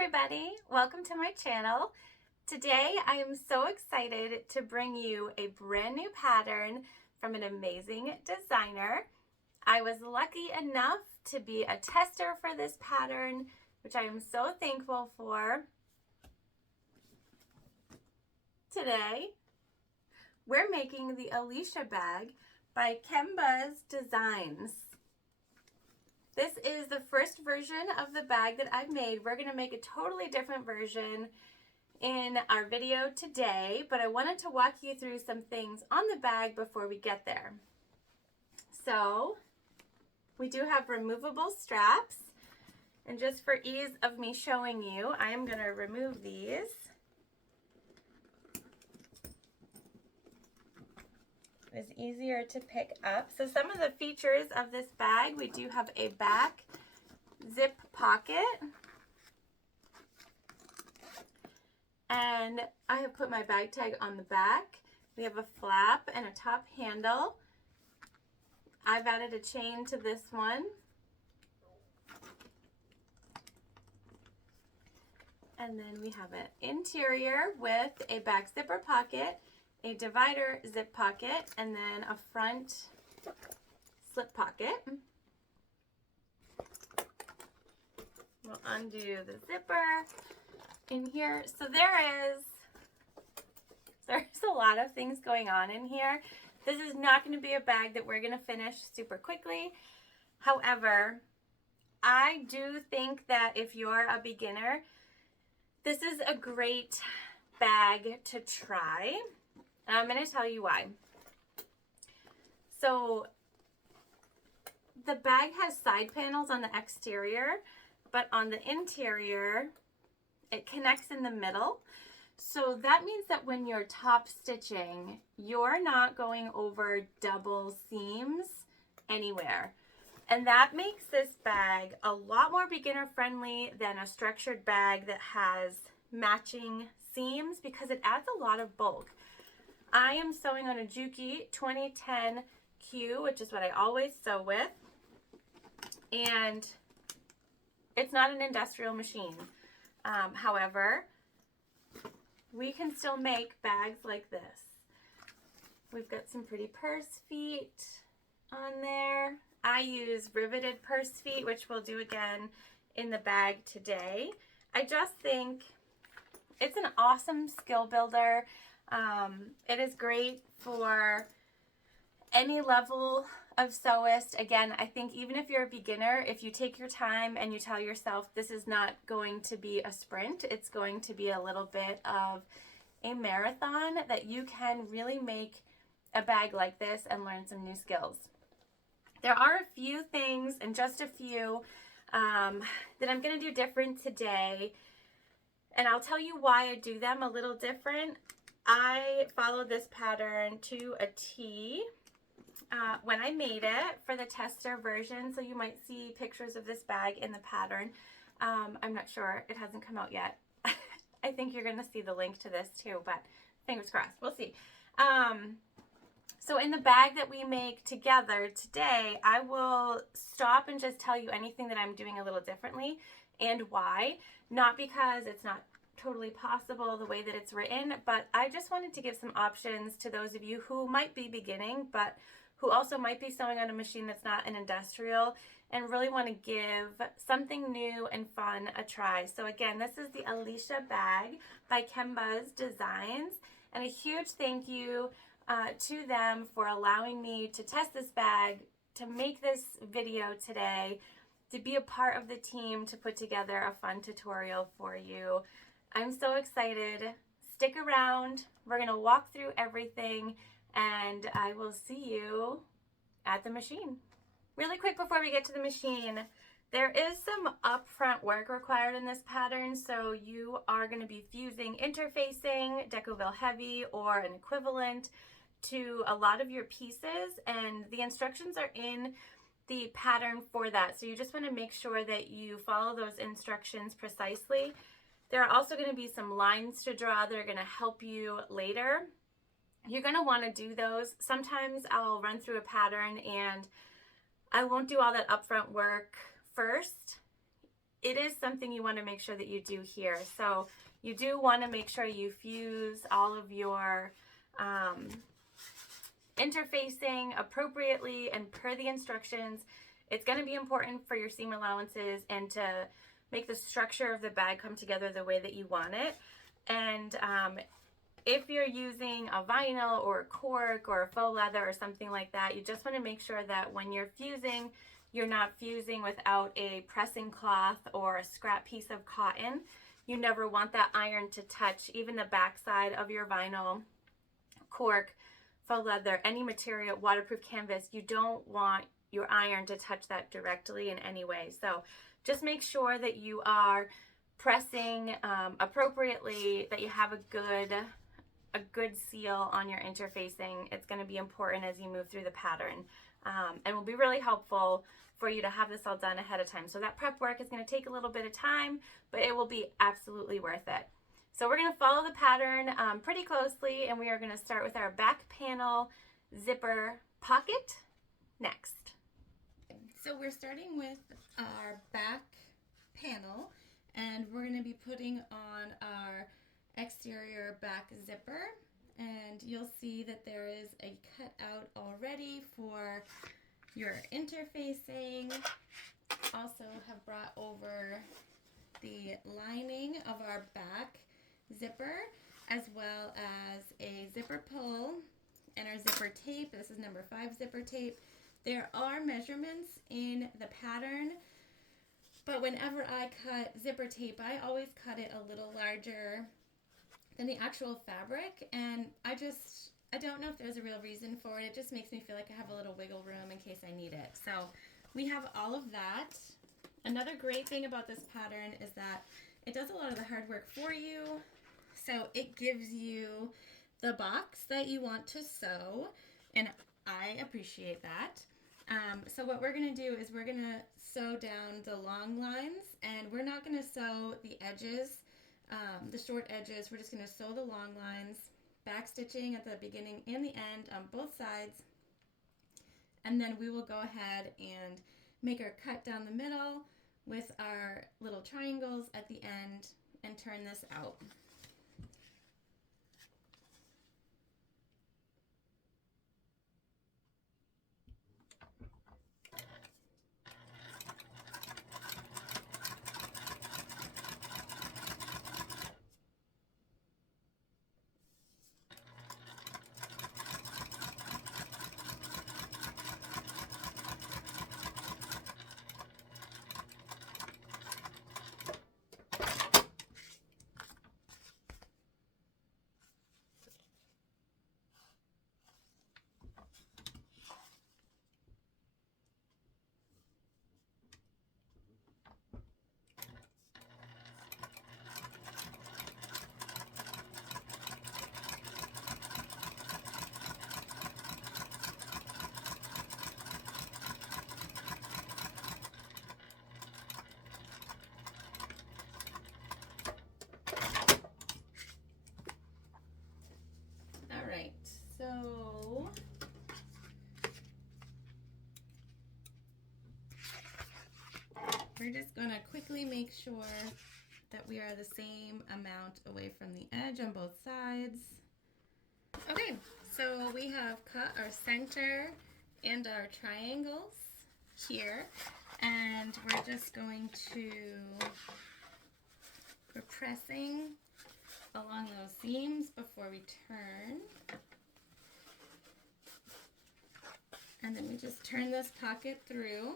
everybody, welcome to my channel. Today I am so excited to bring you a brand new pattern from an amazing designer. I was lucky enough to be a tester for this pattern, which I am so thankful for. Today we're making the Alicia Bag by Khembuzz Designs. This is the first version of the bag that I've made. We're going to make a totally different version in our video today, but I wanted to walk you through some things on the bag before we get there. So we do have removable straps, and just for ease of me showing you, I am going to remove these. Is easier to pick up. So some of the features of this bag, we do have a back zip pocket, and I have put my bag tag on the back. We have a flap and a top handle. I've added a chain to this one. And then we have an interior with a back zipper pocket, a divider zip pocket, and then a front slip pocket. We'll undo the zipper in here. So there's a lot of things going on in here. This is not going to be a bag that we're going to finish super quickly. However, I do think that if you're a beginner, this is a great bag to try. And I'm going to tell you why. So the bag has side panels on the exterior, but on the interior, it connects in the middle. So that means that when you're top stitching, you're not going over double seams anywhere. And that makes this bag a lot more beginner friendly than a structured bag that has matching seams, because it adds a lot of bulk. I am sewing on a Juki 2010Q, which is what I always sew with, and it's not an industrial machine. However, we can still make bags like this. We've got some pretty purse feet on there. I use riveted purse feet, which we'll do again in the bag today. I just think it's an awesome skill builder. It is great for any level of sewist. Again, I think even if you're a beginner, if you take your time and you tell yourself this is not going to be a sprint, it's going to be a little bit of a marathon, that you can really make a bag like this and learn some new skills. There are a few things, and just a few, that I'm going to do different today, and I'll tell you why I do them a little different. I followed this pattern to a T when I made it for the tester version, so you might see pictures of this bag in the pattern. I'm not sure. It hasn't come out yet. I think you're going to see the link to this too, but fingers crossed. We'll see. So in the bag that we make together today, I will stop and just tell you anything that I'm doing a little differently and why. Not because it's not totally possible the way that it's written, but I just wanted to give some options to those of you who might be beginning, but who also might be sewing on a machine that's not an industrial, and really want to give something new and fun a try. So again, this is the Alicia Bag by Khembuzz Designs, and a huge thank you to them for allowing me to test this bag, to make this video today, to be a part of the team, to put together a fun tutorial for you. I'm so excited. Stick around. We're going to walk through everything, and I will see you at the machine. Really quick before we get to the machine, there is some upfront work required in this pattern, so you are going to be fusing interfacing, Decoville Heavy, or an equivalent to a lot of your pieces, and the instructions are in the pattern for that. So you just want to make sure that you follow those instructions precisely. There are also going to be some lines to draw that are going to help you later. You're going to want to do those. Sometimes I'll run through a pattern and I won't do all that upfront work first. it is something you want to make sure that you do here. So you do want to make sure you fuse all of your interfacing appropriately and per the instructions. It's going to be important for your seam allowances and to make the structure of the bag come together the way that you want it. And if you're using a vinyl or a cork or a faux leather or something like that, you just want to make sure that when you're fusing, you're not fusing without a pressing cloth or a scrap piece of cotton. You never want that iron to touch even the backside of your vinyl, cork, faux leather, any material, waterproof canvas. You don't want your iron to touch that directly in any way. So just make sure that you are pressing appropriately, that you have a good seal on your interfacing. It's going to be important as you move through the pattern, and will be really helpful for you to have this all done ahead of time. So that prep work is going to take a little bit of time, but it will be absolutely worth it. So we're going to follow the pattern pretty closely, and we are going to start with our back panel zipper pocket next. So we're starting with our back panel, and we're going to be putting on our exterior back zipper, and you'll see that there is a cutout already for your interfacing. Also have brought over the lining of our back zipper, as well as a zipper pull and our zipper tape. This is number 5 zipper tape. There are measurements in the pattern, but whenever I cut zipper tape, I always cut it a little larger than the actual fabric, and I don't know if there's a real reason for it. It just makes me feel like I have a little wiggle room in case I need it. So we have all of that. Another great thing about this pattern is that it does a lot of the hard work for you. So it gives you the box that you want to sew, and I appreciate that. So what we're going to do is we're going to sew down the long lines, and we're not going to sew the edges, the short edges. We're just going to sew the long lines, back stitching at the beginning and the end on both sides, and then we will go ahead and make our cut down the middle with our little triangles at the end and turn this out. So we're just going to quickly make sure that we are the same amount away from the edge on both sides. Okay, so we have cut our center and our triangles here, and we're just going to, we're pressing along those seams before we turn. And then we just turn this pocket through,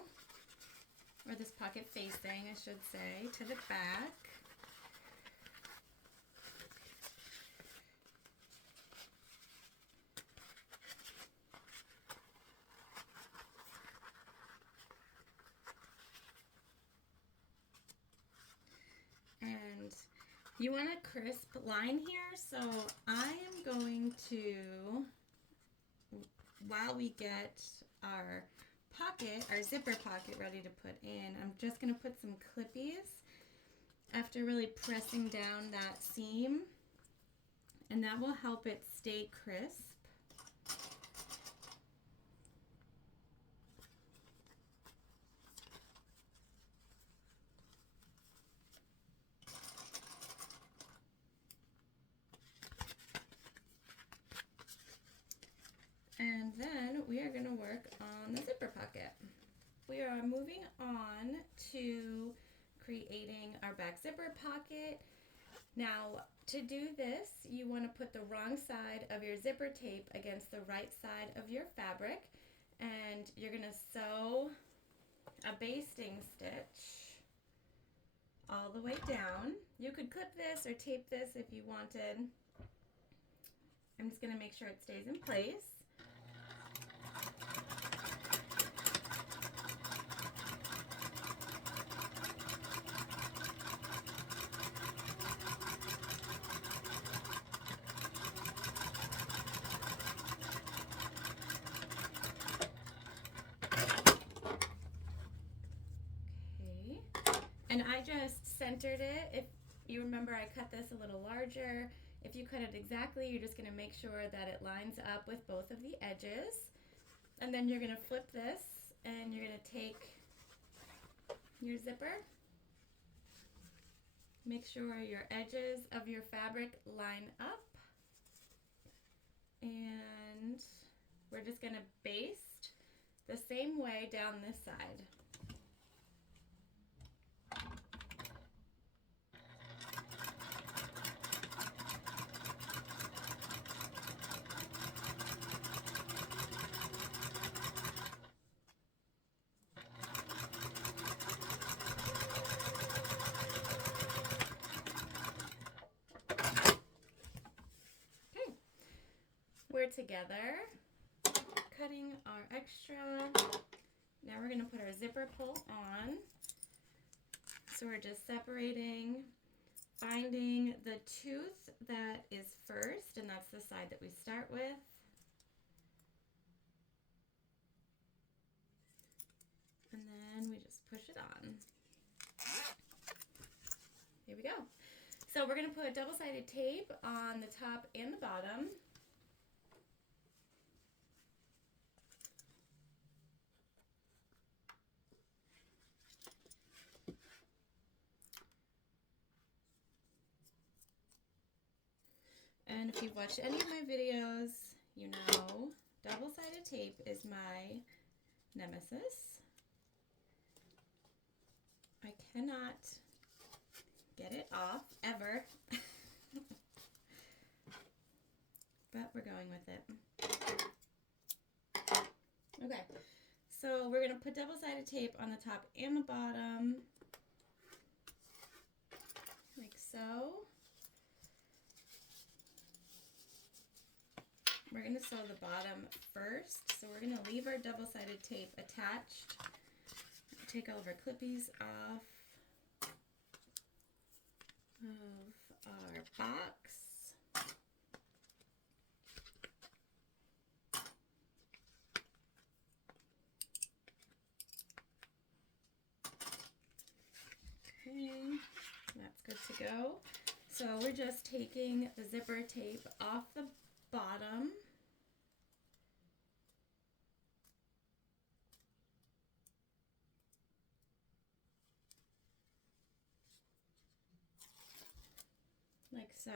or this pocket facing, I should say, to the back. And you want a crisp line here, so I am going to, while we get our pocket, our zipper pocket ready to put in, I'm just going to put some clippies after really pressing down that seam, and that will help it stay crisp. we are going to work on the zipper pocket. We are moving on to creating our back zipper pocket. Now, to do this, you want to put the wrong side of your zipper tape against the right side of your fabric, and you're going to sew a basting stitch all the way down. You could clip this or tape this if you wanted. I'm just going to make sure it stays in place. And I just centered it. If you remember, I cut this a little larger. If you cut it exactly, you're just going to make sure that it lines up with both of the edges. And then you're going to flip this and you're going to take your zipper. Make sure your edges of your fabric line up. And we're just going to baste the same way down this side. We're together, cutting our extra. Now we're going to put our zipper pull on. So we're just separating, finding the tooth that is first, and that's the side that we start with. And then we just push it on. Here we go. So we're going to put double-sided tape on the top and the bottom. And if you've watched any of my videos, you know double-sided tape is my nemesis. I cannot get it off, ever. But we're going with it. Okay, so we're going to put double-sided tape on the top and the bottom, like so. We're going to sew the bottom first, so we're going to leave our double-sided tape attached. Take all of our clippies off of our box. Okay, that's good to go. So we're just taking the zipper tape off the bottom. Like so.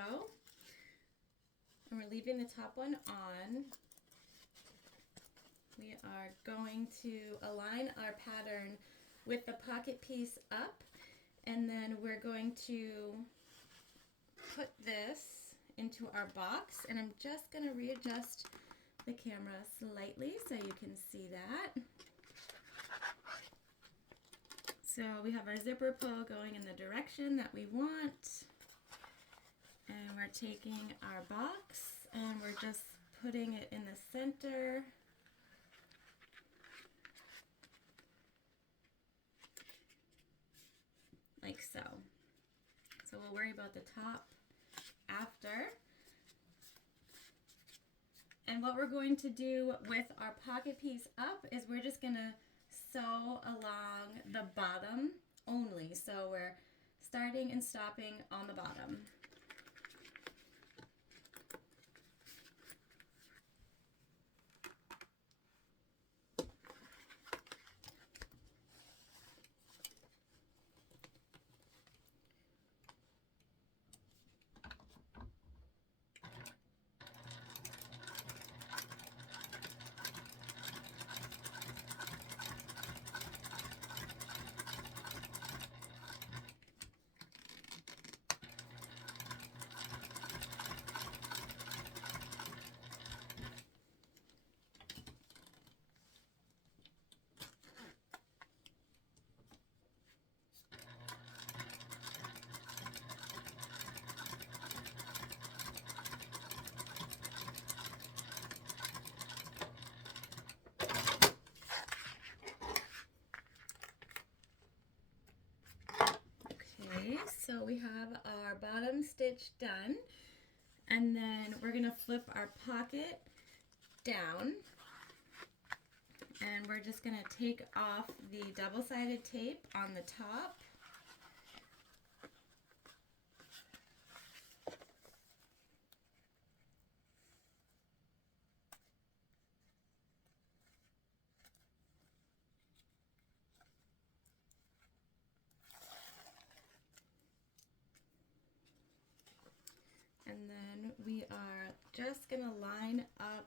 And we're leaving the top one on. We are going to align our pattern with the pocket piece up, and then we're going to put this into our box, and I'm just going to readjust the camera slightly so you can see that. So we have our zipper pull going in the direction that we want, and we're taking our box and we're just putting it in the center. Like so. So we'll worry about the top after. And what we're going to do with our pocket piece up is we're just going to sew along the bottom only. So we're starting and stopping on the bottom. So we have our bottom stitch done, and then we're going to flip our pocket down, and we're just going to take off the double-sided tape on the top. And then we are just going to line up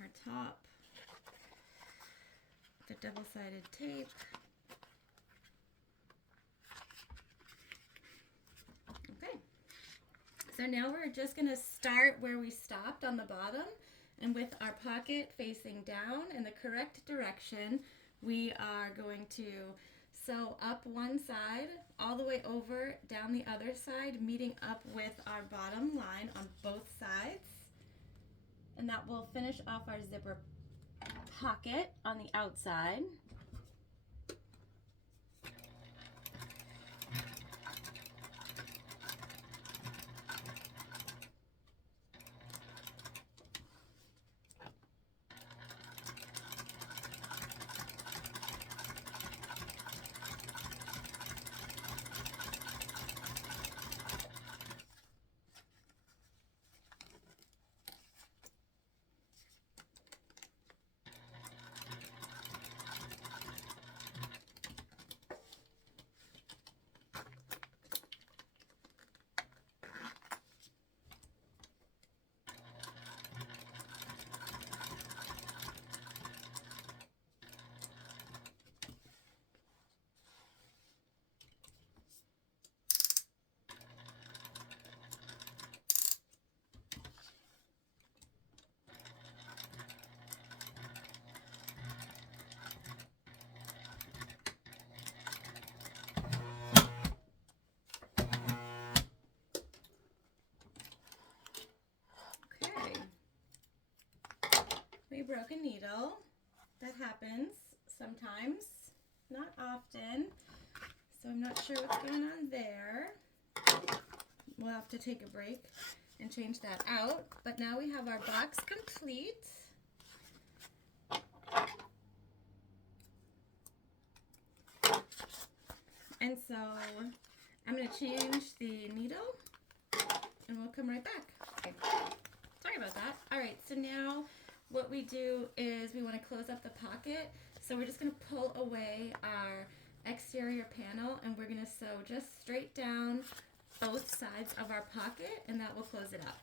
our top, the double-sided tape. Okay, so now we're just going to start where we stopped on the bottom, and with our pocket facing down in the correct direction, we are going to sew up one side all the way over down the other side, meeting up with our bottom line on both sides, and that will finish off our zipper pocket on the outside. We broke a needle. That happens sometimes, not often, so I'm not sure what's going on there. We'll have to take a break and change that out, but now we have our box complete. And so I'm going to change the needle and we'll come right back. Okay. Sorry about that. All right, so now what we do is we want to close up the pocket. So we're just going to pull away our exterior panel, and we're going to sew just straight down both sides of our pocket, and that will close it up.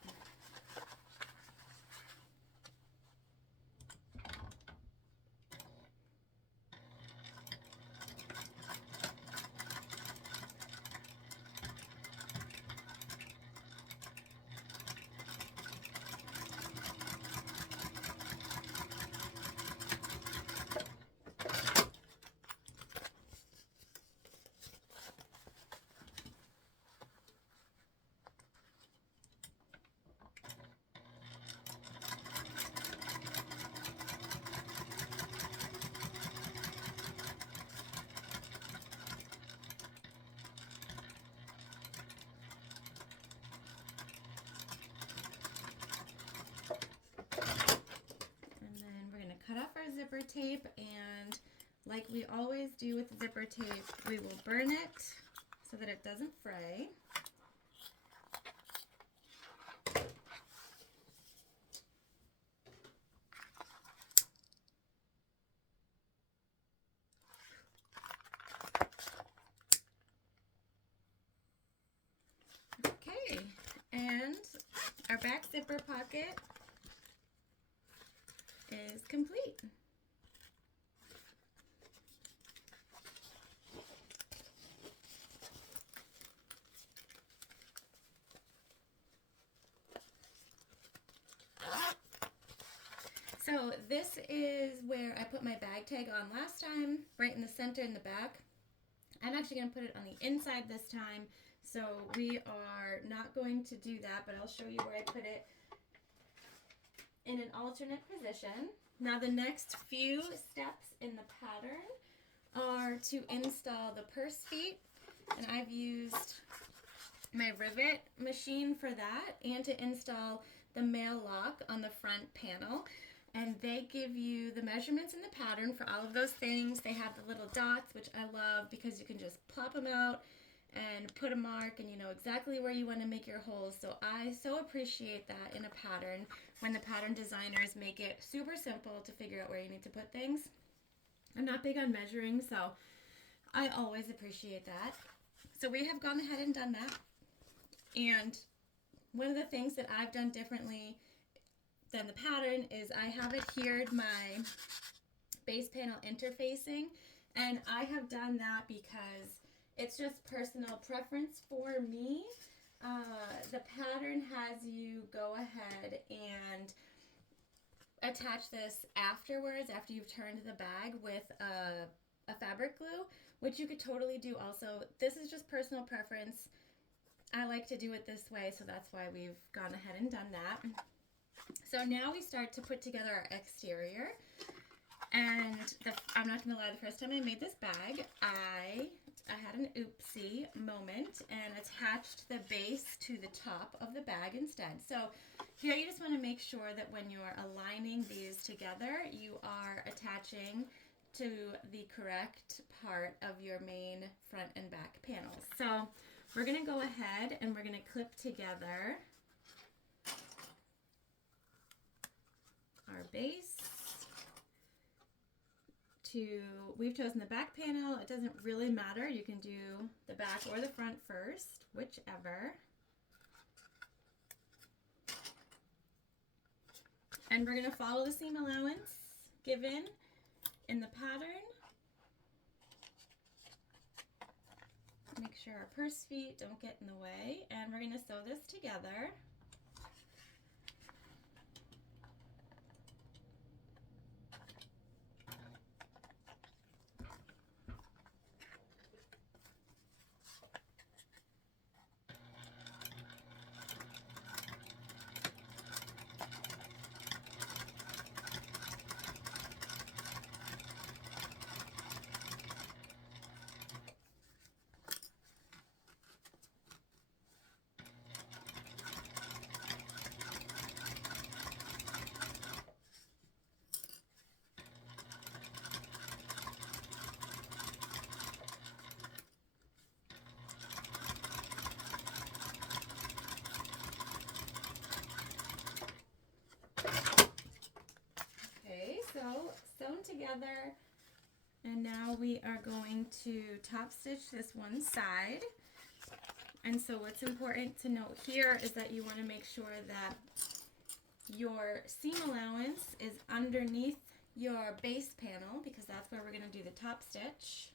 Cut off our zipper tape, and like we always do with zipper tape, we will burn it so that it doesn't fray. Okay, and our back zipper pocket is complete. So this is where I put my bag tag on last time, right in the center in the back. I'm actually going to put it on the inside this time, so we are not going to do that, but I'll show you where I put it in an alternate position. Now the next few steps in the pattern are to install the purse feet, and I've used my rivet machine for that, and to install the mail lock on the front panel. And they give you the measurements and the pattern for all of those things. They have the little dots, which I love because you can just plop them out and put a mark and you know exactly where you want to make your holes. So I so appreciate that in a pattern when the pattern designers make it super simple to figure out where you need to put things. I'm not big on measuring, so I always appreciate that. So we have gone ahead and done that. And one of the things that I've done differently than the pattern is I have adhered my base panel interfacing, and I have done that because it's just personal preference for me. The pattern has you go ahead and attach this afterwards, after you've turned the bag with a fabric glue, which you could totally do also. This is just personal preference. I like to do it this way, so that's why we've gone ahead and done that. So now we start to put together our exterior. And I'm not going to lie, the first time I made this bag, I had an oopsie moment and attached the base to the top of the bag instead. So here you just want to make sure that when you're aligning these together, you are attaching to the correct part of your main front and back panels. So we're going to go ahead and we're going to clip together our base. We've chosen the back panel. It doesn't really matter. You can do the back or the front first, whichever. And we're going to follow the seam allowance given in the pattern. Make sure our purse feet don't get in the way, and we're going to sew this together. Sewn together, and now we are going to top stitch this one side. And so what's important to note here is that you want to make sure that your seam allowance is underneath your base panel, because that's where we're going to do the top stitch.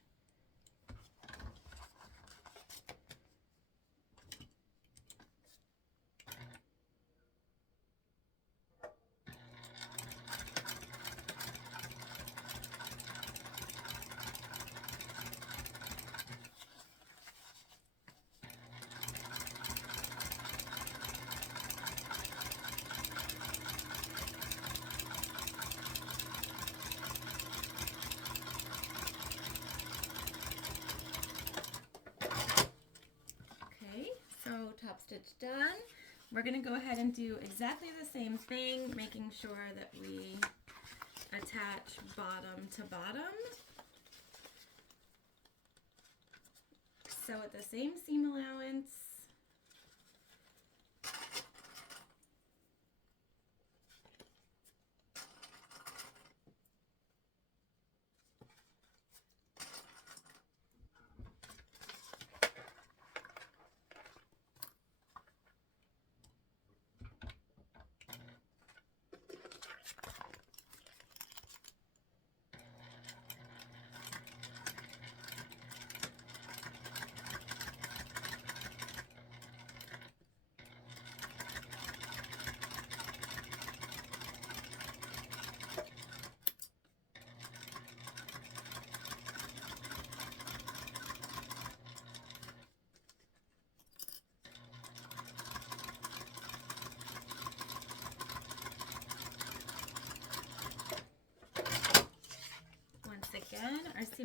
Top stitch done. We're going to go ahead and do exactly the same thing, making sure that we attach bottom to bottom. Sew at the same seam allowance.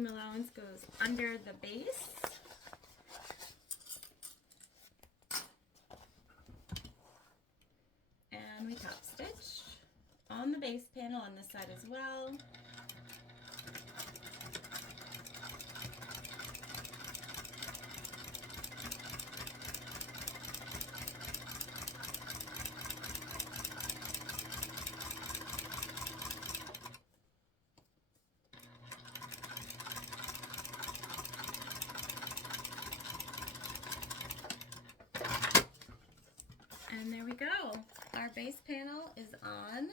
seam allowance goes under the base. And we top stitch on the base panel on this side as well. And there we go. Our base panel is on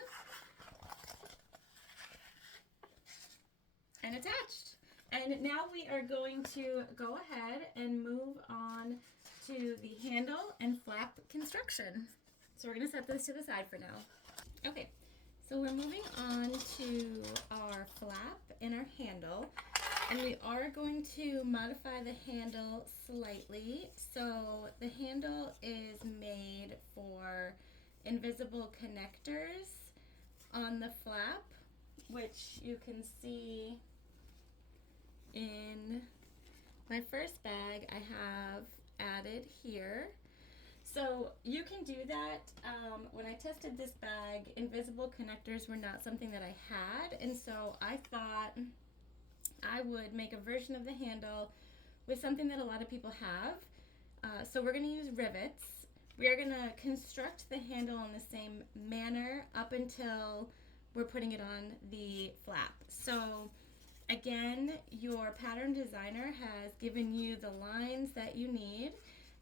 and attached. And now we are going to go ahead and move on to the handle and flap construction. So we're going to set this to the side for now. Okay, so we're moving on to our flap and our handle. And we are going to modify the handle slightly. So the handle is made for invisible connectors on the flap, which you can see in my first bag I have added here. So you can do that. When I tested this bag, invisible connectors were not something that I had, and so I thought I would make a version of the handle with something that a lot of people have. So we're going to use rivets. We are going to construct the handle in the same manner up until we're putting it on the flap. So again, your pattern designer has given you the lines that you need,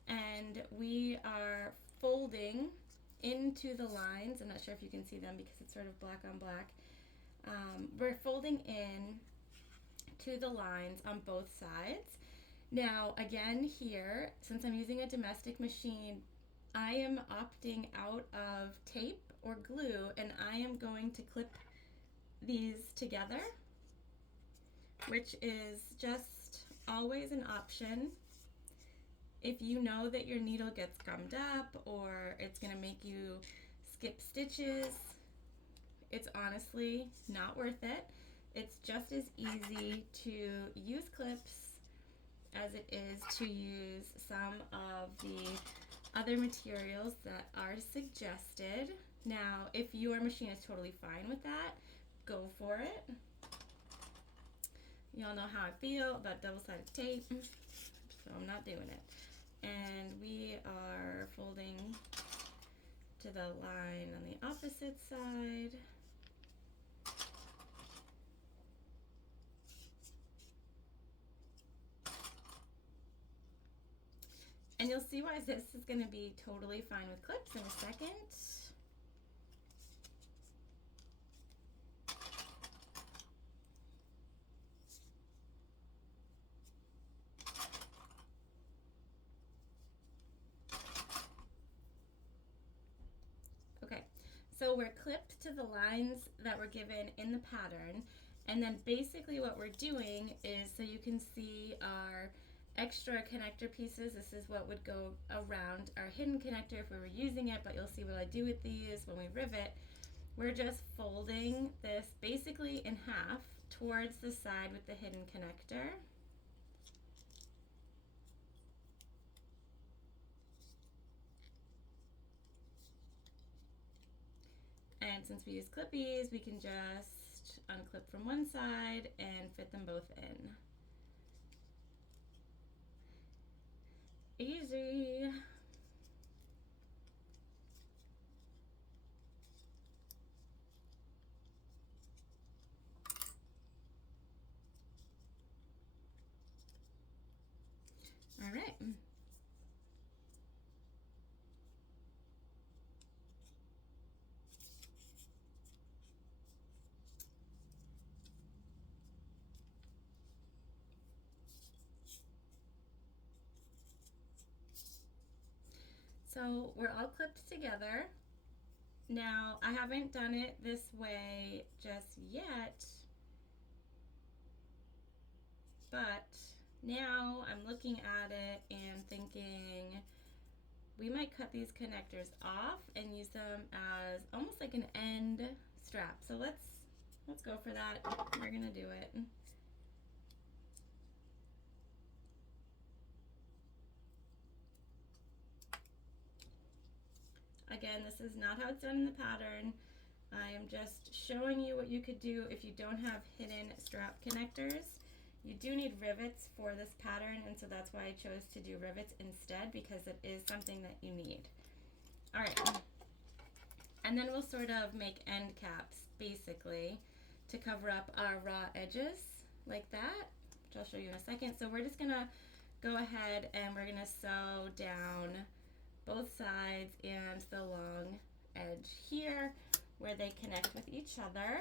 and we are folding into the lines. I'm not sure if you can see them because it's sort of black on black. We're folding in to the lines on both sides. Now again here, since I'm using a domestic machine, I am opting out of tape or glue, and I am going to clip these together, which is just always an option. If you know that your needle gets gummed up or it's going to make you skip stitches, it's honestly not worth it. It's just as easy to use clips as it is to use some of the other materials that are suggested. Now, if your machine is totally fine with that, go for it. Y'all know how I feel about double-sided tape, so I'm not doing it. And we are folding to the line on the opposite side. And you'll see why this is going to be totally fine with clips in a second. Okay, so we're clipped to the lines that were given in the pattern, and then basically what we're doing is, so you can see our extra connector pieces, this is what would go around our hidden connector if we were using it, but you'll see what I do with these when we rivet. We're just folding this basically in half towards the side with the hidden connector. And since we use clippies, we can just unclip from one side and fit them both in. Easy. All right. So we're all clipped together. Now, I haven't done it this way just yet, but now I'm looking at it and thinking we might cut these connectors off and use them as almost like an end strap. So let's go for that. We're gonna do it. Again, this is not how it's done in the pattern. I am just showing you what you could do if you don't have hidden strap connectors. You do need rivets for this pattern, and so that's why I chose to do rivets instead, because it is something that you need. All right, and then we'll sort of make end caps basically to cover up our raw edges like that, which I'll show you in a second. So we're just gonna go ahead and we're gonna sew down both sides and the long edge here where they connect with each other.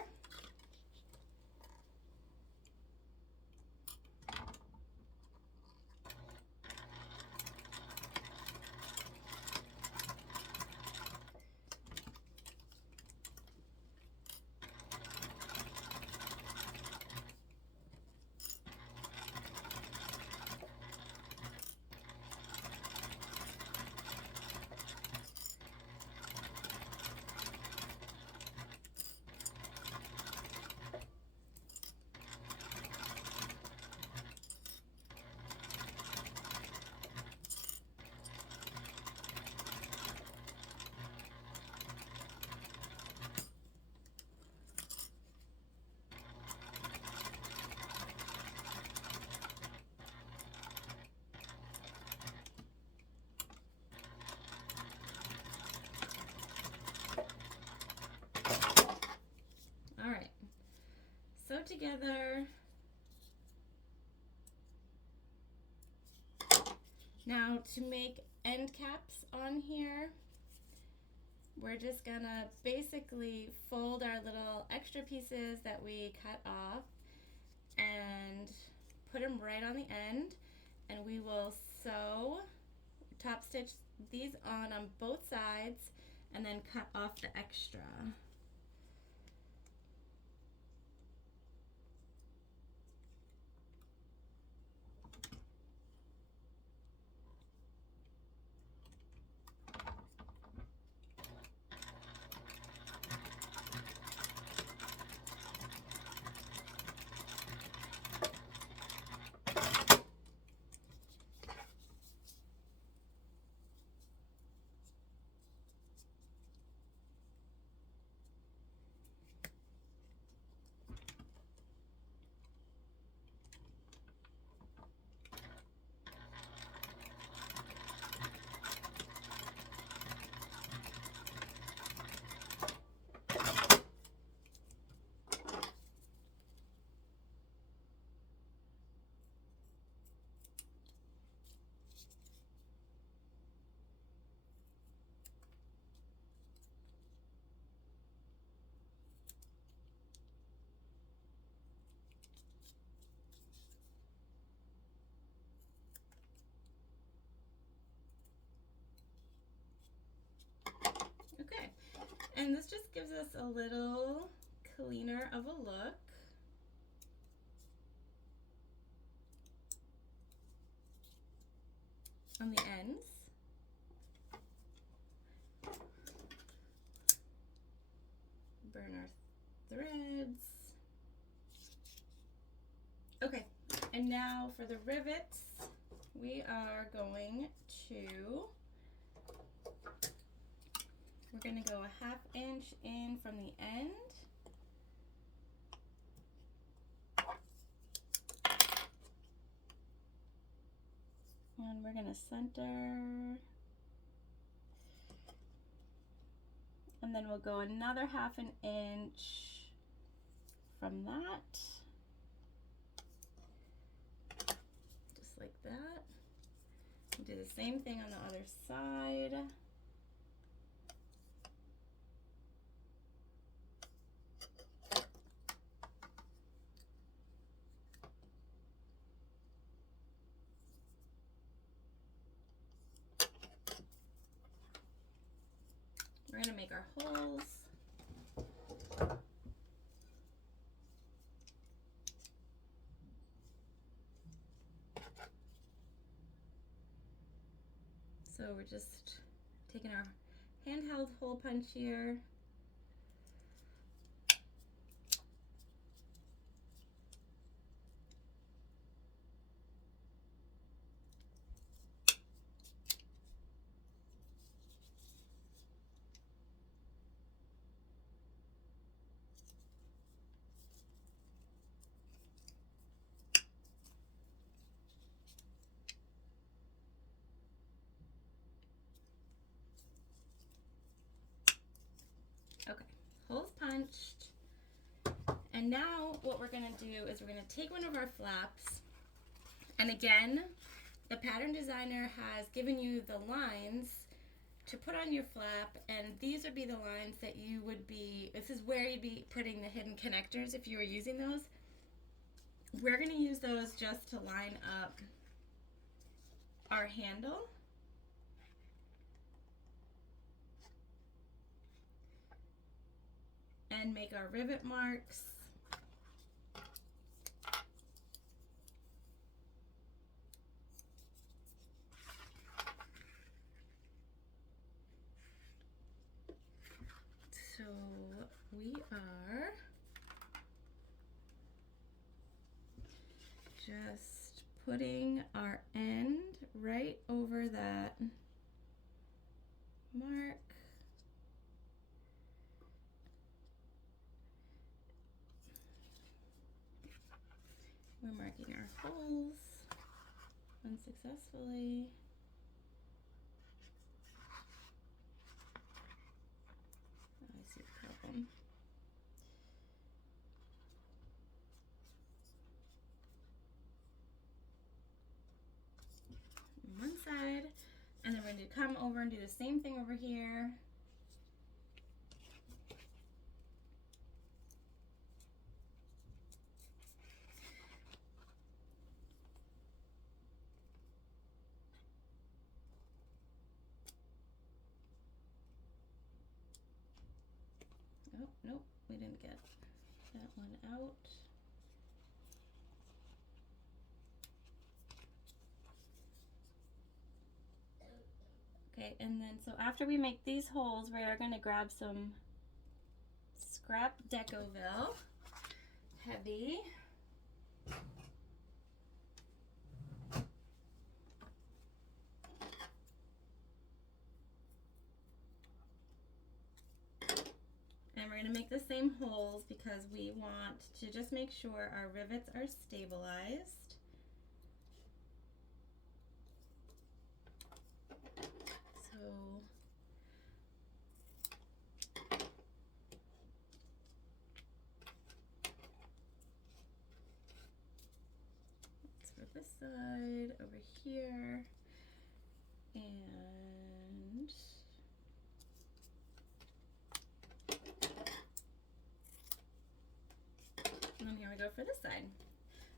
All right, sew together. Now to make end caps on here, we're just gonna basically fold our little extra pieces that we cut off and put them right on the end, and we will sew, top stitch these on both sides, and then cut off the extra. Okay, and this just gives us a little cleaner of a look. On the ends. Burn our threads. Okay, and now for the rivets, we are going to, we're going to go a 1/2 inch in from the end. And we're going to center. And then we'll go another 1/2 inch from that. Just like that. We'll do the same thing on the other side. We're going to make our holes. So we're just taking our handheld hole punch here. holes punched. And now what we're gonna do is we're gonna take one of our flaps, and again, the pattern designer has given you the lines to put on your flap, and these would be the lines that you would be, this is where you'd be putting the hidden connectors if you were using those. We're gonna use those just to line up our handle. And make our rivet marks. So we are just putting our end right over that mark. We're marking our holes unsuccessfully. I see the problem. On one side, and then we're going to come over and do the same thing over here. Oh, nope, we didn't get that one out. Okay, and then so after we make these holes, we are going to grab some scrap Decoville, heavy. And we're going to make the same holes because we want to just make sure our rivets are stabilized. So let's put this side over here, and then here we go for this side.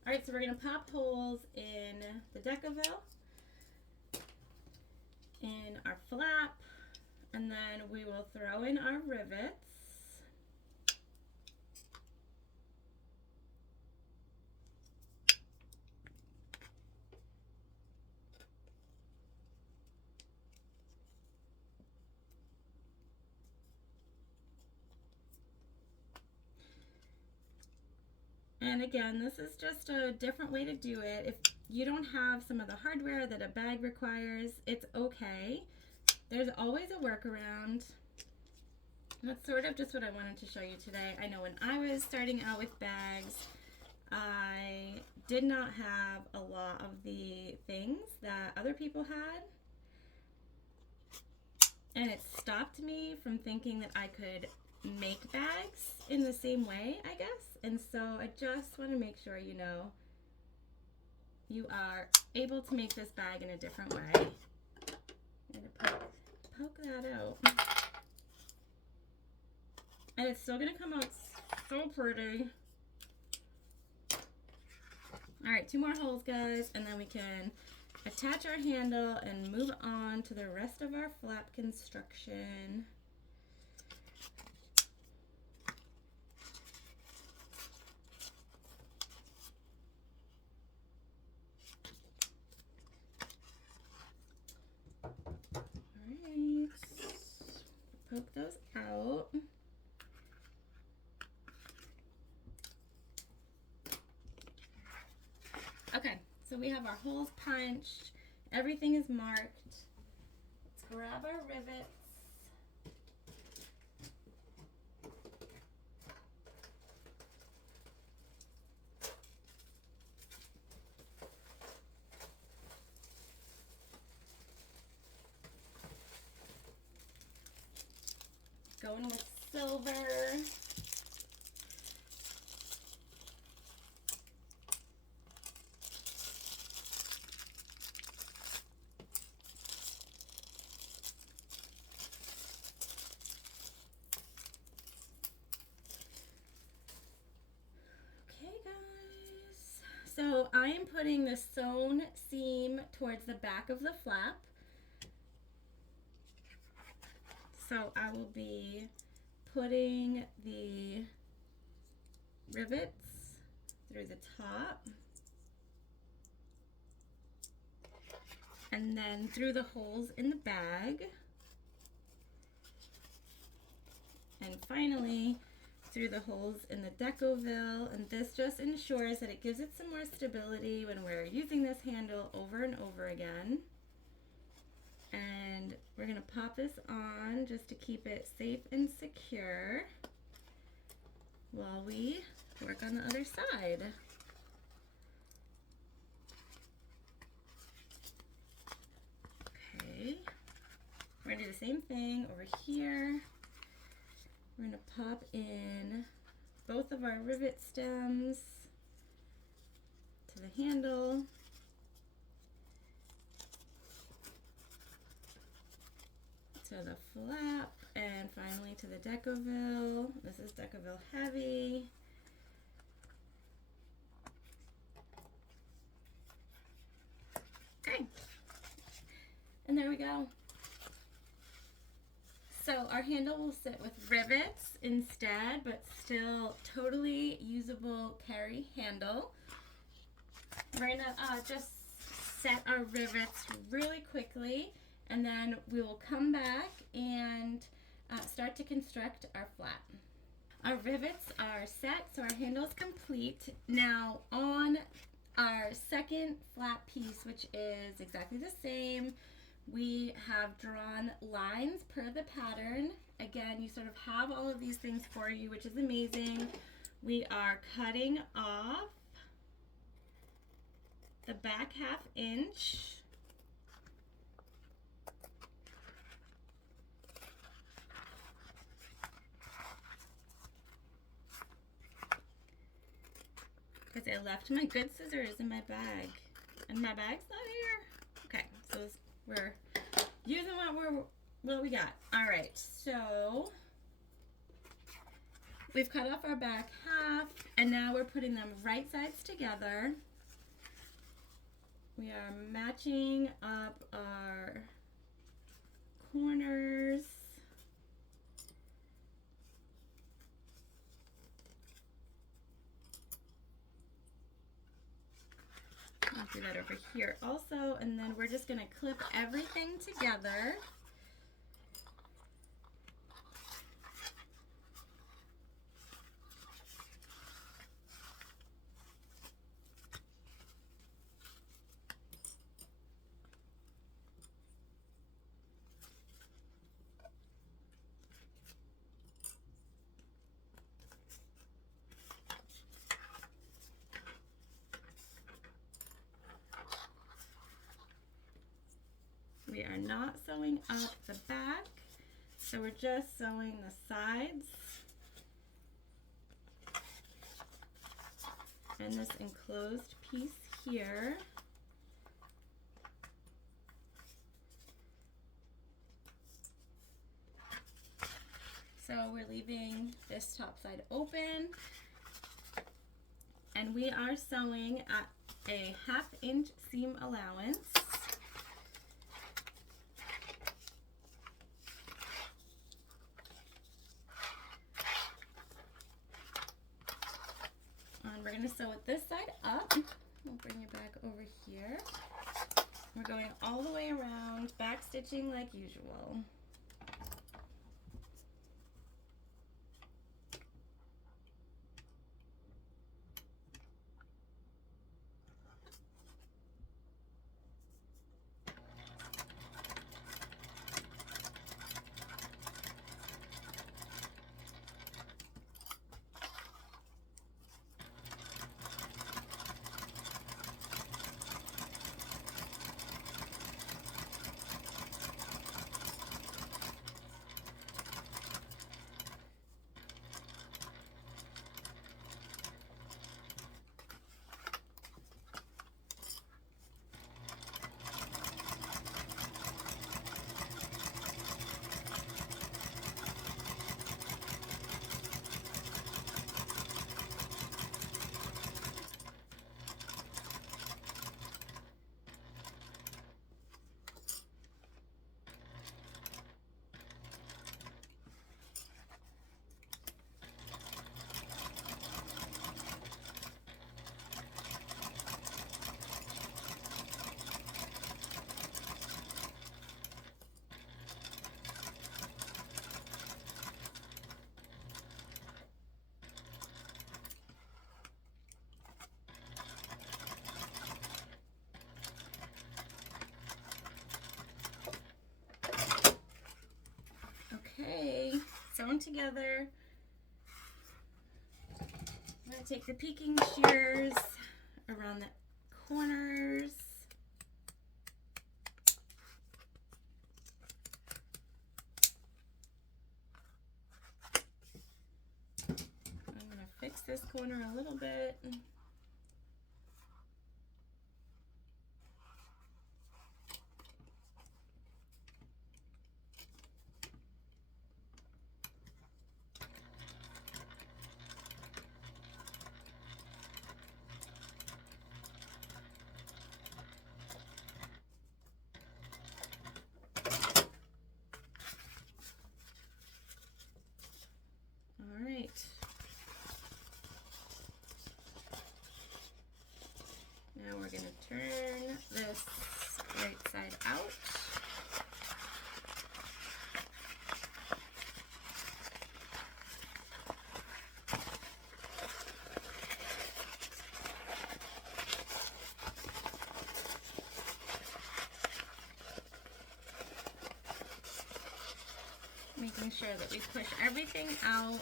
All right, so we're going to pop holes in the Decoville, in our flap, and then we will throw in our rivets. And again, this is just a different way to do it. If you don't have some of the hardware that a bag requires, it's okay. There's always a workaround. That's sort of just what I wanted to show you today. I know when I was starting out with bags, I did not have a lot of the things that other people had. And it stopped me from thinking that I could make bags in the same way, I guess. And so I just want to make sure you know you are able to make this bag in a different way. I'm going to poke that out. And it's still going to come out so pretty. All right, 2 more holes, guys, and then we can attach our handle and move on to the rest of our flap construction. Alright, poke those out. Okay, so we have our holes punched. Everything is marked. Let's grab our rivets. Going with silver. Okay, guys. So I am putting the sewn seam towards the back of the flap. So I will be putting the rivets through the top and then through the holes in the bag, and finally through the holes in the Decoville, and this just ensures that it gives it some more stability when we're using this handle over and over again. And we're going to pop this on just to keep it safe and secure while we work on the other side. Okay, we're going to do the same thing over here. We're going to pop in both of our rivet stems to the handle. To the flap, and finally to the Decoville. This is Decoville heavy. Okay, and there we go. So our handle will sit with rivets instead, but still totally usable carry handle. We're gonna just set our rivets really quickly, and then we will come back and start to construct our flap. Our rivets are set, so our handle is complete. Now on our second flap piece, which is exactly the same, we have drawn lines per the pattern. Again, you sort of have all of these things for you, which is amazing. We are cutting off the back ½ inch. Because I left my good scissors in my bag, and my bag's not here. Okay, so we're using what we got. All right, so we've cut off our back half, and now we're putting them right sides together. We are matching up our corners. I'll do that over here also, and then we're just going to clip everything together. We are not sewing up the back, so we're just sewing the sides and this enclosed piece here. So we're leaving this top side open, and we are sewing at a ½ inch seam allowance. And we're going to sew it this side up. We'll bring it back over here. We're going all the way around, back stitching like usual. together. I'm going to take the peeking shears around the corners. I'm going to fix this corner a little bit. All right. Now we're going to turn this right side out. Making sure that we push everything out.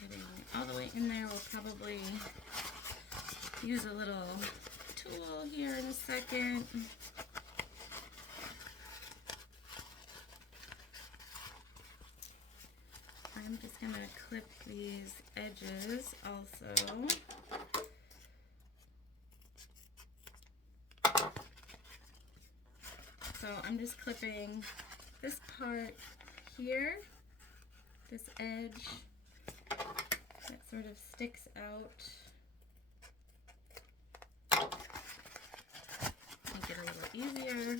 Getting all the way in there. We'll probably use a little tool here in a second. I'm just going to clip these edges also. So I'm just clipping this part here, this edge that sort of sticks out. Make it a little easier.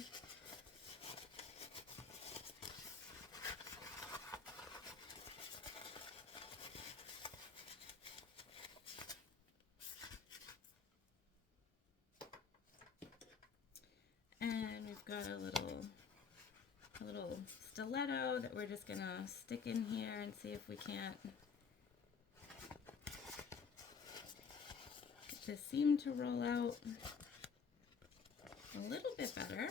And we've got a little stiletto that we're just gonna stick in here and see if we can't get the seam to roll out a little bit better.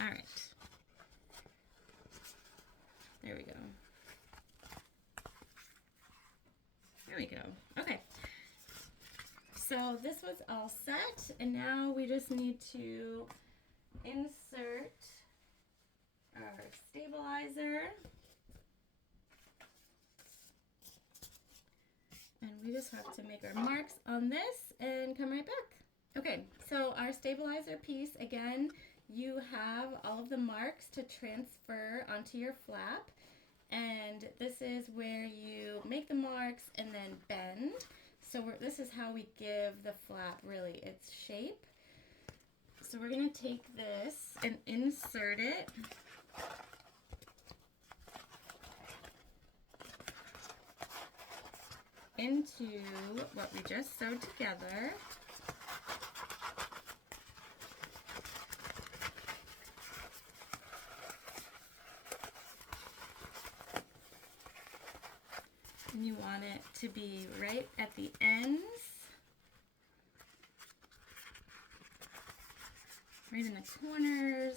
All right, there we go. There we go. Okay. So this was all set, and now we just need to insert our stabilizer. And we just have to make our marks on this and come right back. Okay, so our stabilizer piece, again, you have all of the marks to transfer onto your flap. And this is where you make the marks and then bend. So this is how we give the flap really its shape. So we're going to take this and insert it into what we just sewed together. And you want it to be right at the ends, right in the corners.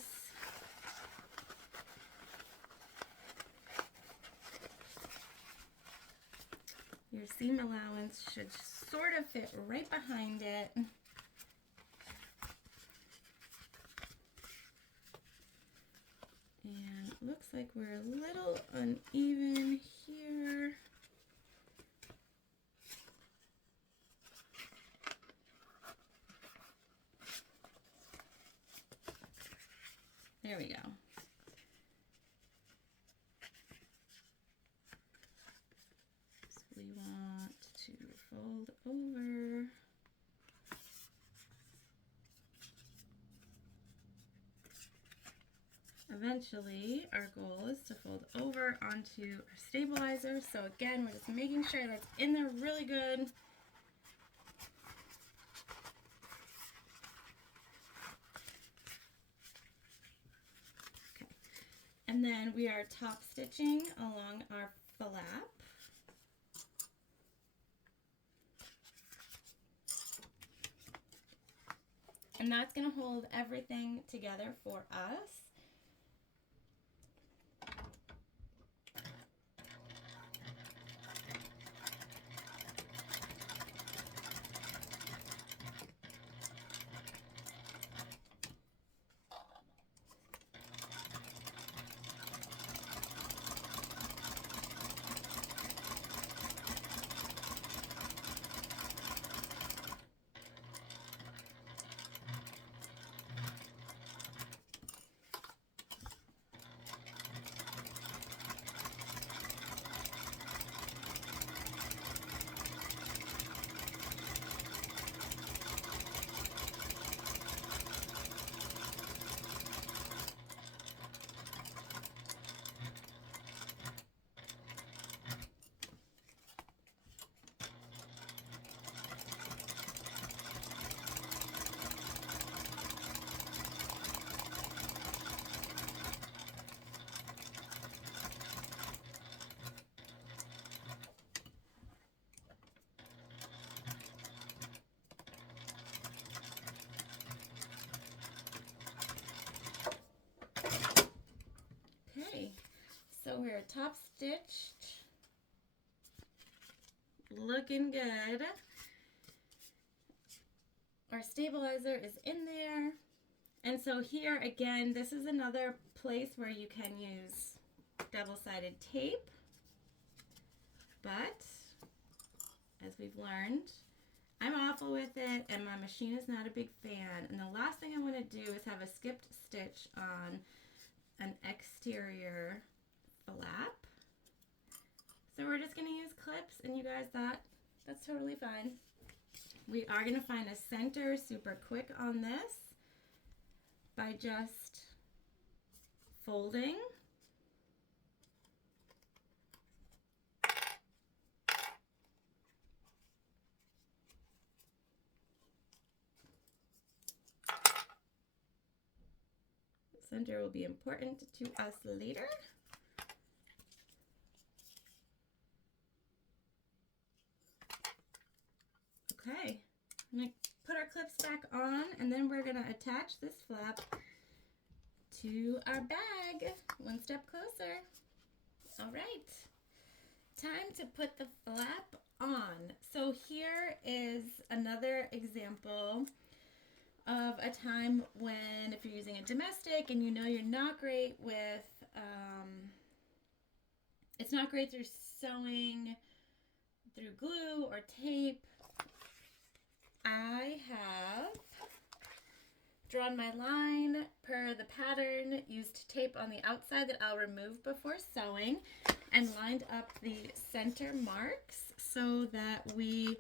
Your seam allowance should sort of fit right behind it. And it looks like we're a little uneven here. There we go. So we want to fold over. eventually our goal is to fold over onto our stabilizer. So again, we're just making sure that's in there really good. Okay. And then we are top stitching along our flap. And that's going to hold everything together for us. Okay, so we're top stitched, looking good. Our stabilizer is in there. And so here again, this is another place where you can use double-sided tape, but as we've learned, I'm awful with it and my machine is not a big fan. And the last thing I want to do is have a skipped stitch on an exterior flap. So we're just going to use clips, and you guys, that's totally fine. We are going to find a center super quick on this by just folding. Center will be important to us later. Okay, I'm going to put our clips back on, and then we're going to attach this flap to our bag. One step closer. All right, time to put the flap on. So here is another example of a time when, if you're using a domestic and you know you're not great with, it's not great through sewing, through glue or tape. I have drawn my line per the pattern, used tape on the outside that I'll remove before sewing, and lined up the center marks so that we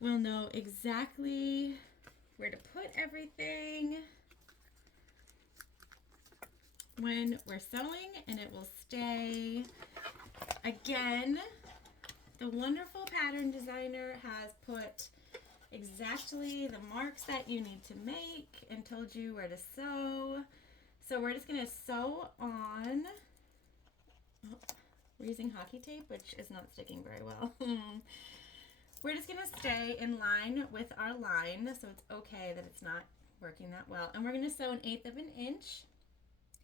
will know exactly where to put everything when we're sewing, and it will stay. Again, the wonderful pattern designer has put exactly the marks that you need to make and told you where to sew. So we're just going to sew on. Oh, we're using hockey tape, which is not sticking very well. We're just going to stay in line with our line, so it's okay that it's not working that well. And we're going to sew 1/8 of an inch,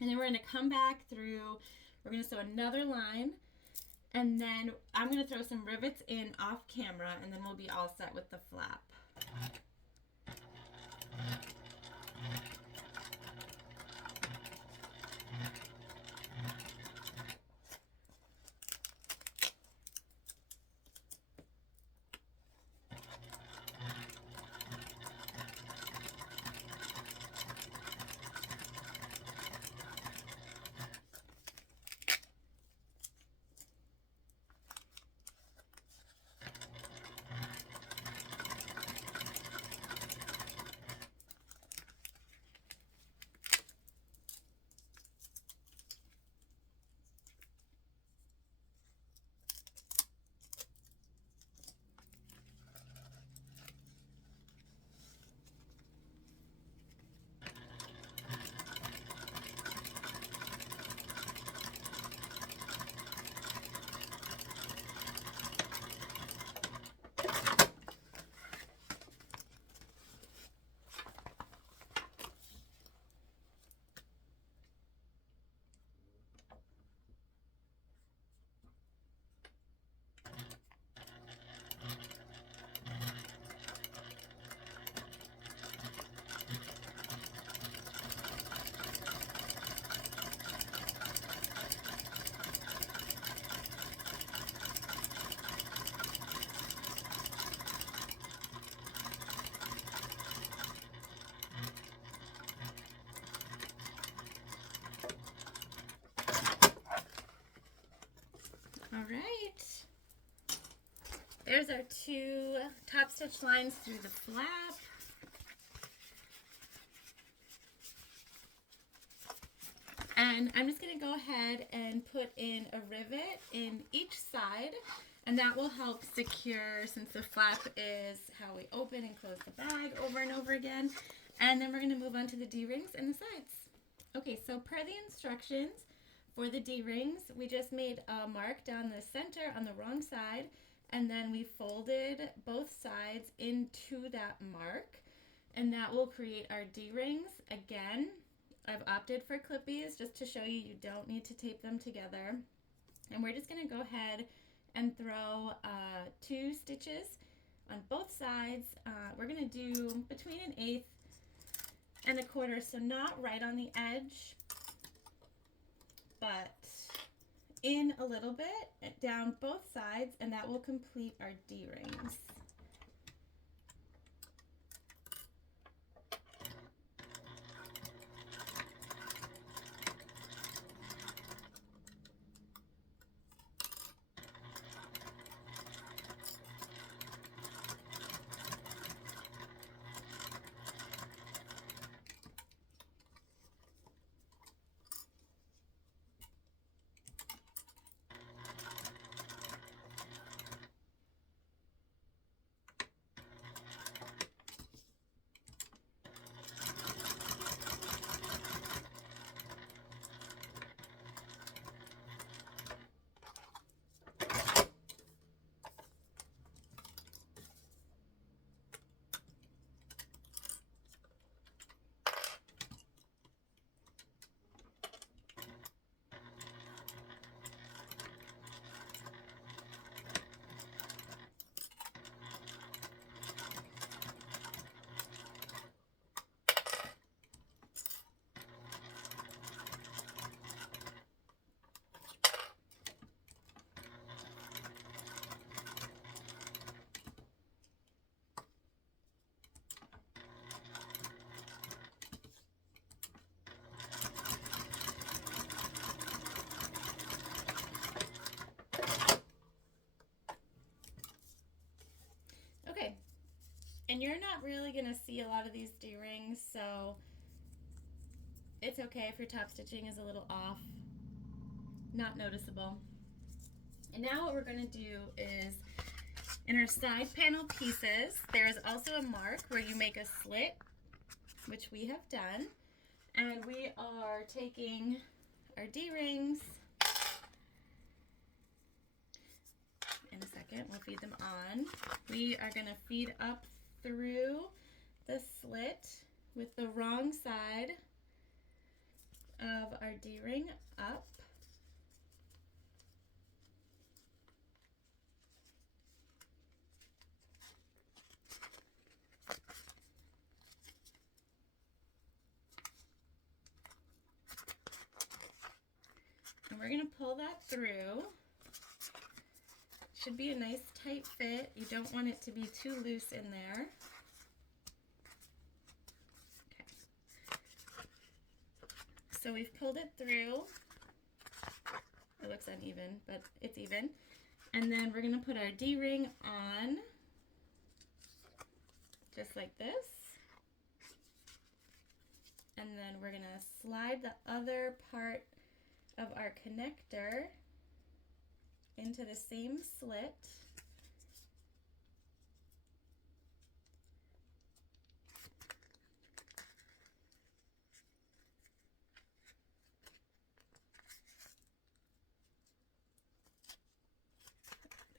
and then we're going to come back through. We're going to sew another line, and then I'm going to throw some rivets in off camera, and then we'll be all set with the flap. All right. There's our 2 top stitch lines through the flap. And I'm just going to go ahead and put in a rivet in each side, and that will help secure, since the flap is how we open and close the bag over and over again. And then we're going to move on to the D-rings and the sides. Okay, so per the instructions for the D-rings, we just made a mark down the center on the wrong side, and then we folded both sides into that mark, and that will create our D-rings. Again, I've opted for clippies just to show you don't need to tape them together. And we're just going to go ahead and throw 2 stitches on both sides. We're going to do between 1/8 and 1/4, so not right on the edge, but in a little bit down both sides, and that will complete our D-rings. And you're not really going to see a lot of these D-rings, so it's okay if your top stitching is a little off, not noticeable. And now what we're going to do is, in our side panel pieces, there is also a mark where you make a slit, which we have done. And we are taking our D-rings. In a second, we'll feed them on. We are going to feed up through the slit with the wrong side of our D-ring up. And we're going to pull that through. Should be a nice tight fit. You don't want it to be too loose in there. Okay. So we've pulled it through. It looks uneven, but it's even. And then we're going to put our D-ring on, just like this. And then we're going to slide the other part of our connector into the same slit.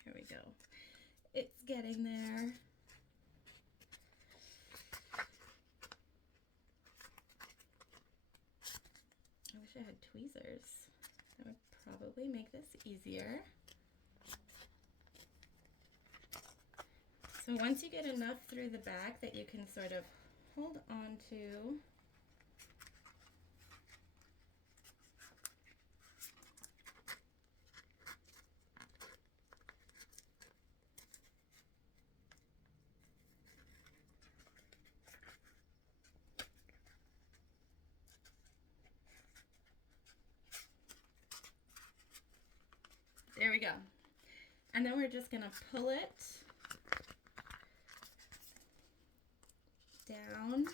There we go. It's getting there. I wish I had tweezers. That would probably make this easier. So once you get enough through the back that you can sort of hold on to, there we we go. And then we're just gonna pull it down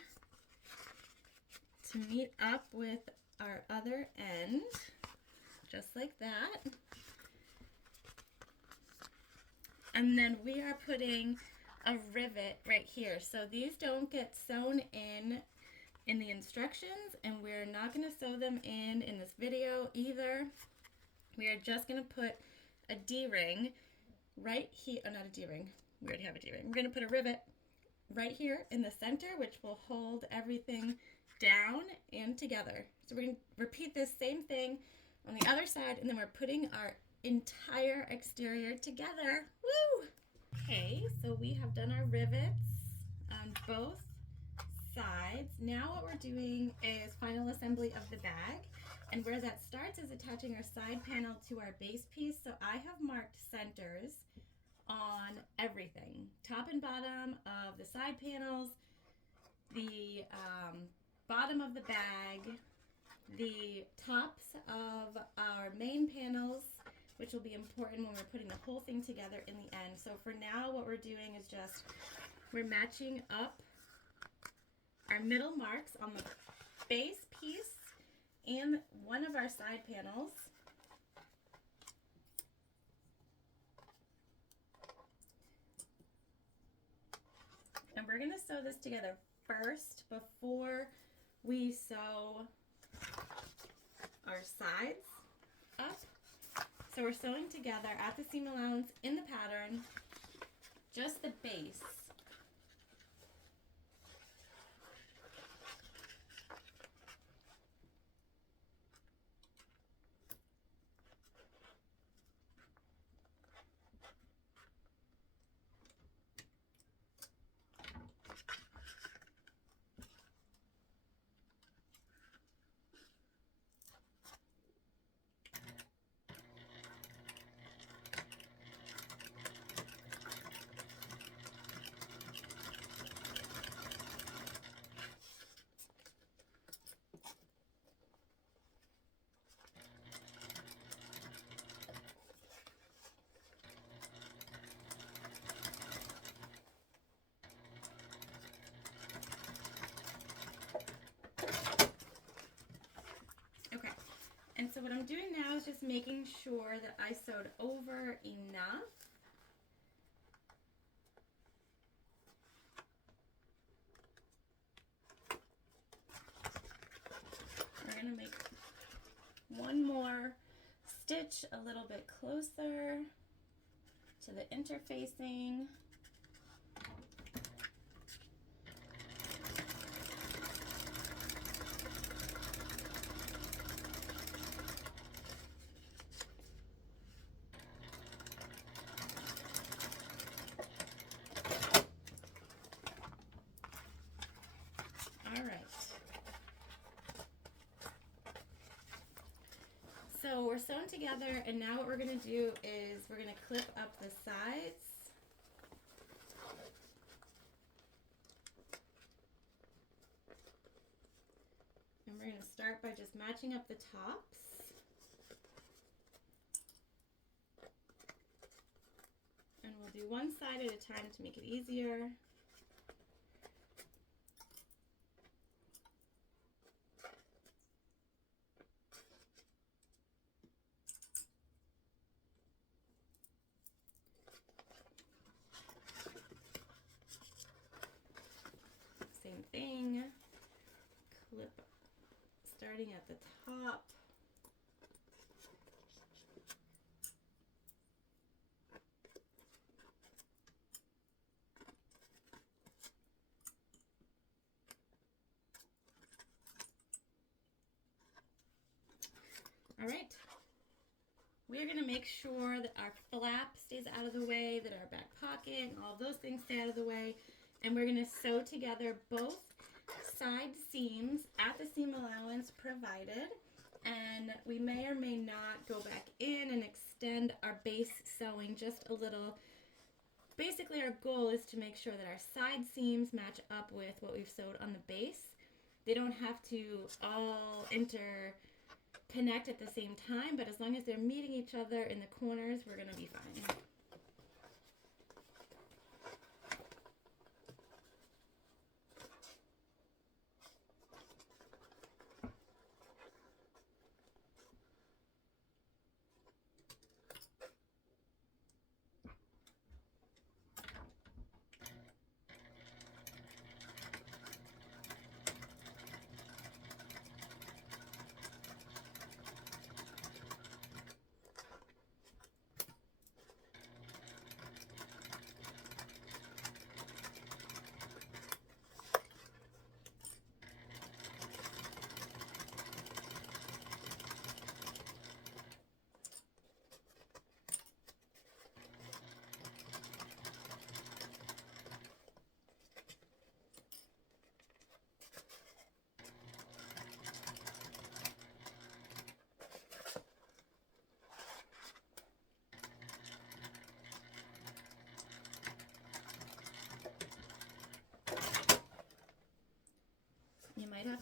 to meet up with our other end, just like that. And then we are putting a rivet right here. So these don't get sewn in the instructions, and we're not going to sew them in this video either. We are just going to put a D-ring right here. Oh, not a D-ring. We already have a D-ring. We're going to put a rivet right here in the center, which will hold everything down and together. So we're going to repeat this same thing on the other side, and then we're putting our entire exterior together. Woo! Okay, so we have done our rivets on both sides. Now what we're doing is final assembly of the bag, and where that starts is attaching our side panel to our base piece. So I have marked centers on everything, top and bottom of the side panels, the bottom of the bag, the tops of our main panels, which will be important when we're putting the whole thing together in the end. So for now, what we're doing is just, we're matching up our middle marks on the base piece and one of our side panels. And we're gonna sew this together first before we sew our sides up. So we're sewing together at the seam allowance in the pattern, just the base. And so what I'm doing now is just making sure that I sewed over enough. We're going to make one more stitch a little bit closer to the interfacing. So we're sewn together, and now what we're going to do is we're going to clip up the sides. And we're going to start by just matching up the tops. And we'll do one side at a time to make it easier. Same thing, clip starting at the top. All right, we are going to make sure that our flap stays out of the way, that our back pocket and all those things stay out of the way. And we're going to sew together both side seams at the seam allowance provided. And we may or may not go back in and extend our base sewing just a little. Basically, our goal is to make sure that our side seams match up with what we've sewed on the base. They don't have to all interconnect at the same time, but as long as they're meeting each other in the corners, we're going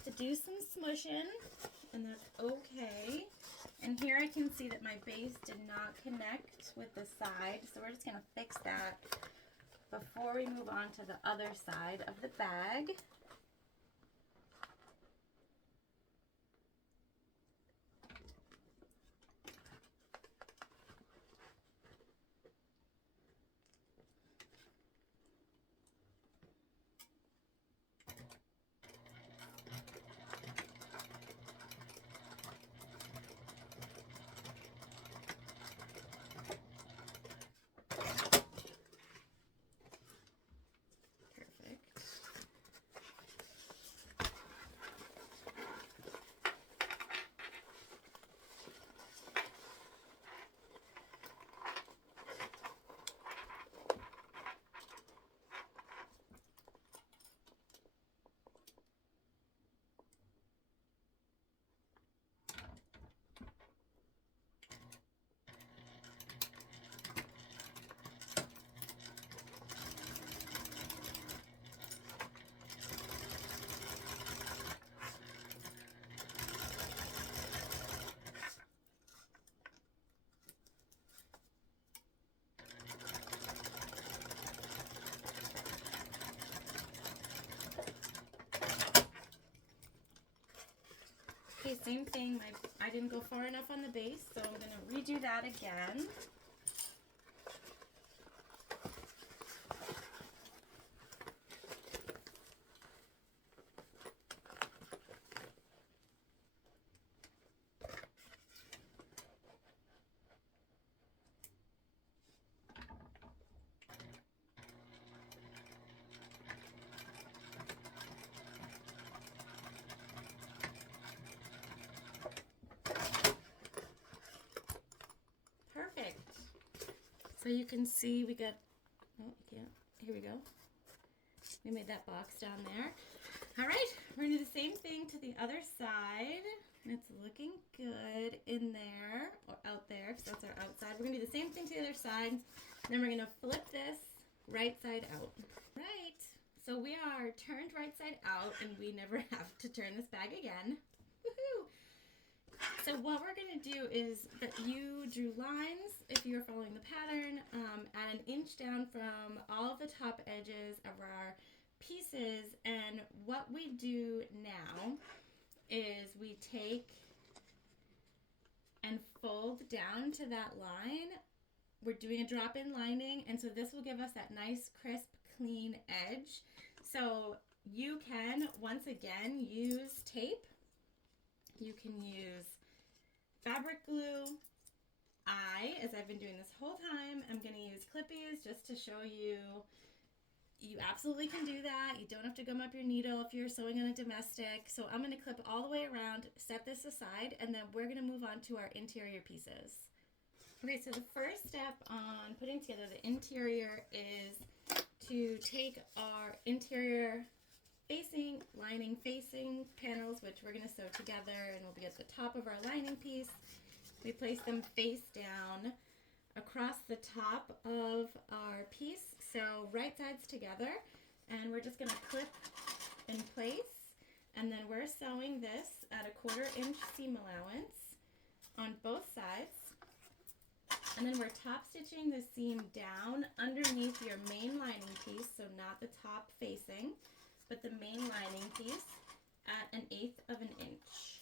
have to do some smushing, and that's okay. And here I can see that my base did not connect with the side, so we're just going to fix that before we move on to the other side of the bag. Okay, same thing. I didn't go far enough on the base, so I'm going to redo that again. Perfect. So you can see we got, oh, yeah, here we go. We made that box down there. All right, we're gonna do the same thing to the other side. It's looking good in there, or out there, because that's our outside. We're gonna do the same thing to the other side. Then we're gonna flip this right side out. Right, so we are turned right side out, and we never have to turn this bag again. Woohoo! So what we're going to do is that you drew lines, if you're following the pattern, at 1 inch down from all of the top edges of our pieces. And what we do now is we take and fold down to that line. We're doing a drop-in lining, and so this will give us that nice, crisp, clean edge. So you can, once again, use tape. You can use fabric glue. As I've been doing this whole time, I'm going to use Clippies just to show you. You absolutely can do that. You don't have to gum up your needle if you're sewing on a domestic. So I'm going to clip all the way around, set this aside, and then we're going to move on to our interior pieces. Okay, so the first step on putting together the interior is to take our interior lining facing panels, which we're going to sew together, and will be at the top of our lining piece. We place them face down across the top of our piece, so right sides together, and we're just going to clip in place, and then we're sewing this at a 1/4 inch seam allowance on both sides, and then we're top stitching the seam down underneath your main lining piece, so not the top facing, but the main lining piece at 1/8 of an inch.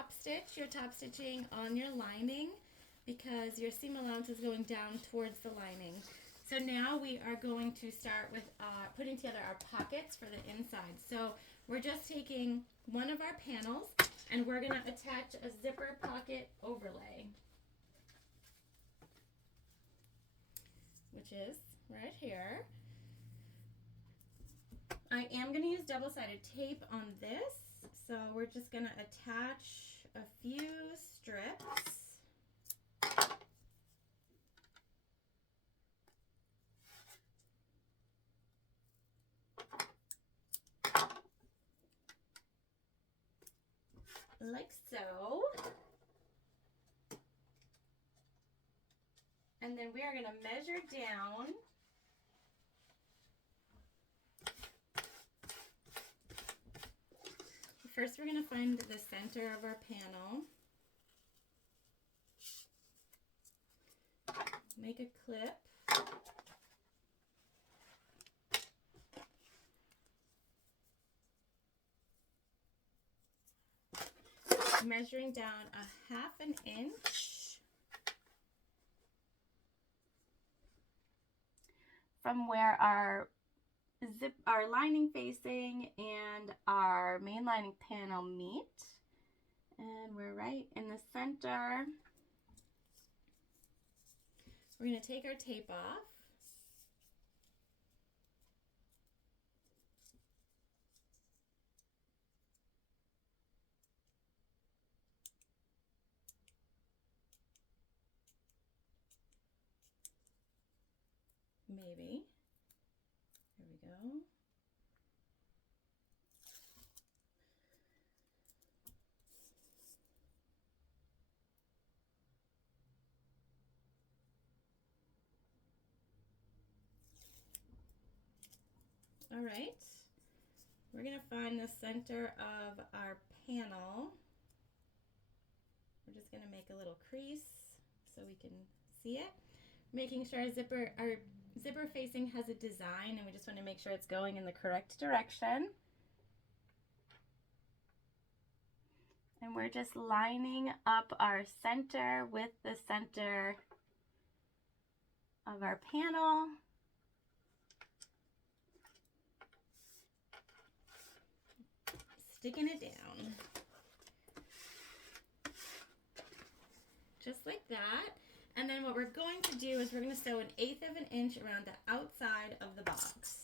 top stitch, you're top stitching on your lining because your seam allowance is going down towards the lining. So now we are going to start with putting together our pockets for the inside. So we're just taking one of our panels and we're going to attach a zipper pocket overlay, which is right here. I am going to use double-sided tape on this, so we're just going to attach a few strips. Like so. And then we are going to measure down first. We're going to find the center of our panel, make a clip, measuring down a 1/2 inch from where our lining facing and our main lining panel meet, and we're right in the center. We're going to take our tape off. Maybe. There we go. All right. We're going to find the center of our panel. We're just going to make a little crease so we can see it. Making sure our zipper facing has a design, and we just want to make sure it's going in the correct direction. And we're just lining up our center with the center of our panel. Sticking it down. Just like that. And then what we're going to do is we're going to sew 1/8 of an inch around the outside of the box.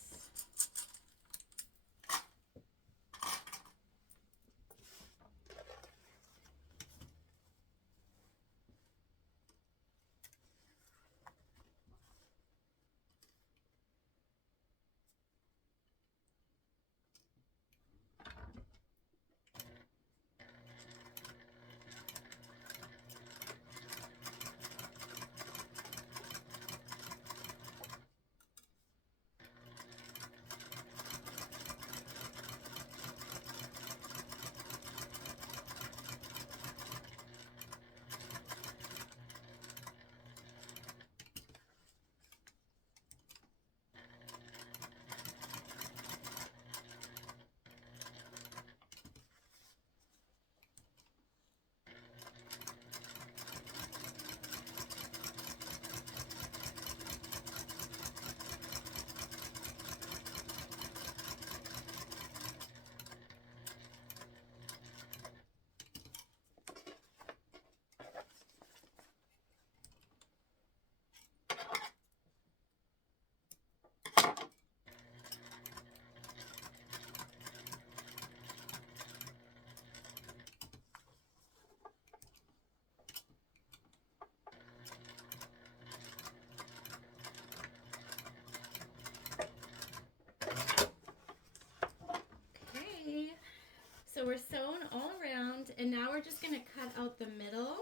So we're sewn all around, and now we're just going to cut out the middle.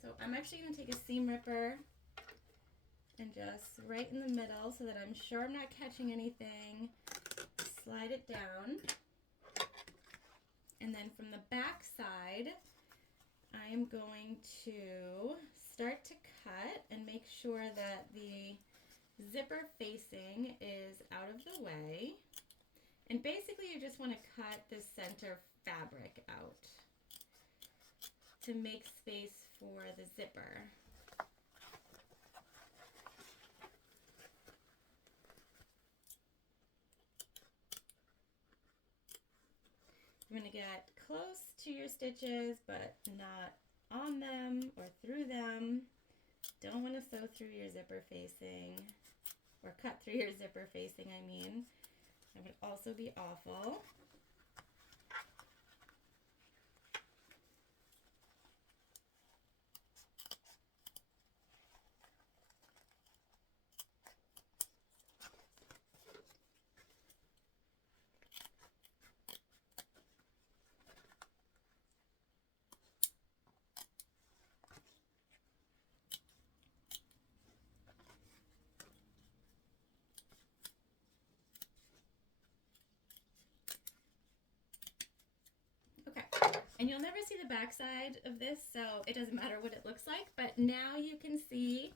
So I'm actually going to take a seam ripper and just right in the middle so that I'm sure I'm not catching anything. Slide it down. And then from the back side, I am going to start to cut and make sure that the zipper facing is out of the way. And basically you just want to cut the center fabric out to make space for the zipper. You're going to get close to your stitches, but not on them or through them. Don't want to sew through your zipper facing, or cut through your zipper facing, I mean. That would also be awful. And you'll never see the back side of this, so it doesn't matter what it looks like. But now you can see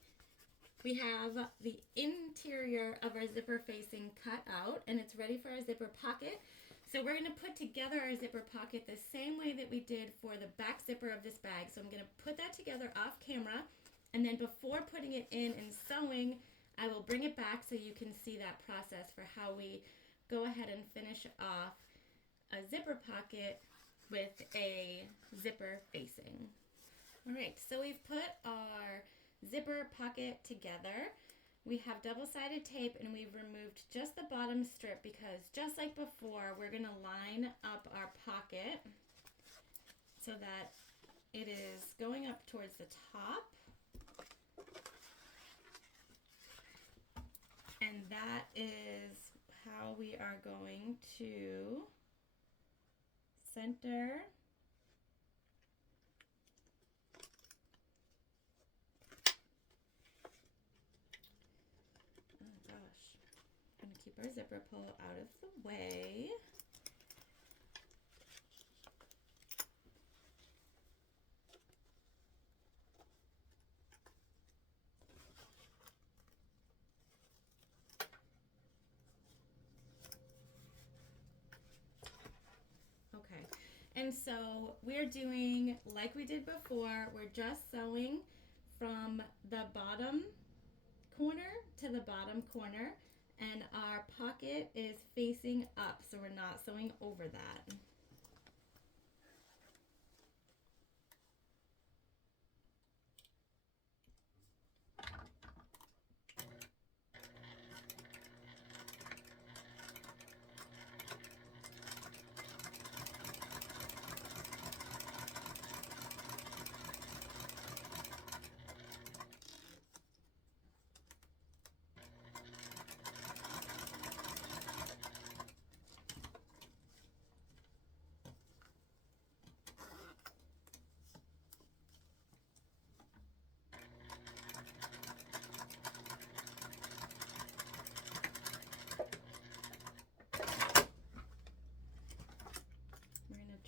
we have the interior of our zipper facing cut out, and it's ready for our zipper pocket. So we're going to put together our zipper pocket the same way that we did for the back zipper of this bag. So I'm going to put that together off camera, and then before putting it in and sewing, I will bring it back so you can see that process for how we go ahead and finish off a zipper pocket with a zipper facing. All right, so we've put our zipper pocket together. We have double-sided tape and we've removed just the bottom strip because just like before, we're gonna line up our pocket so that it is going up towards the top. And that is how we are going to center I'm going to keep our zipper pull out of the way. Okay, and so we're doing like we did before. We're just sewing from the bottom corner to the bottom corner, and our pocket is facing up, so we're not sewing over that.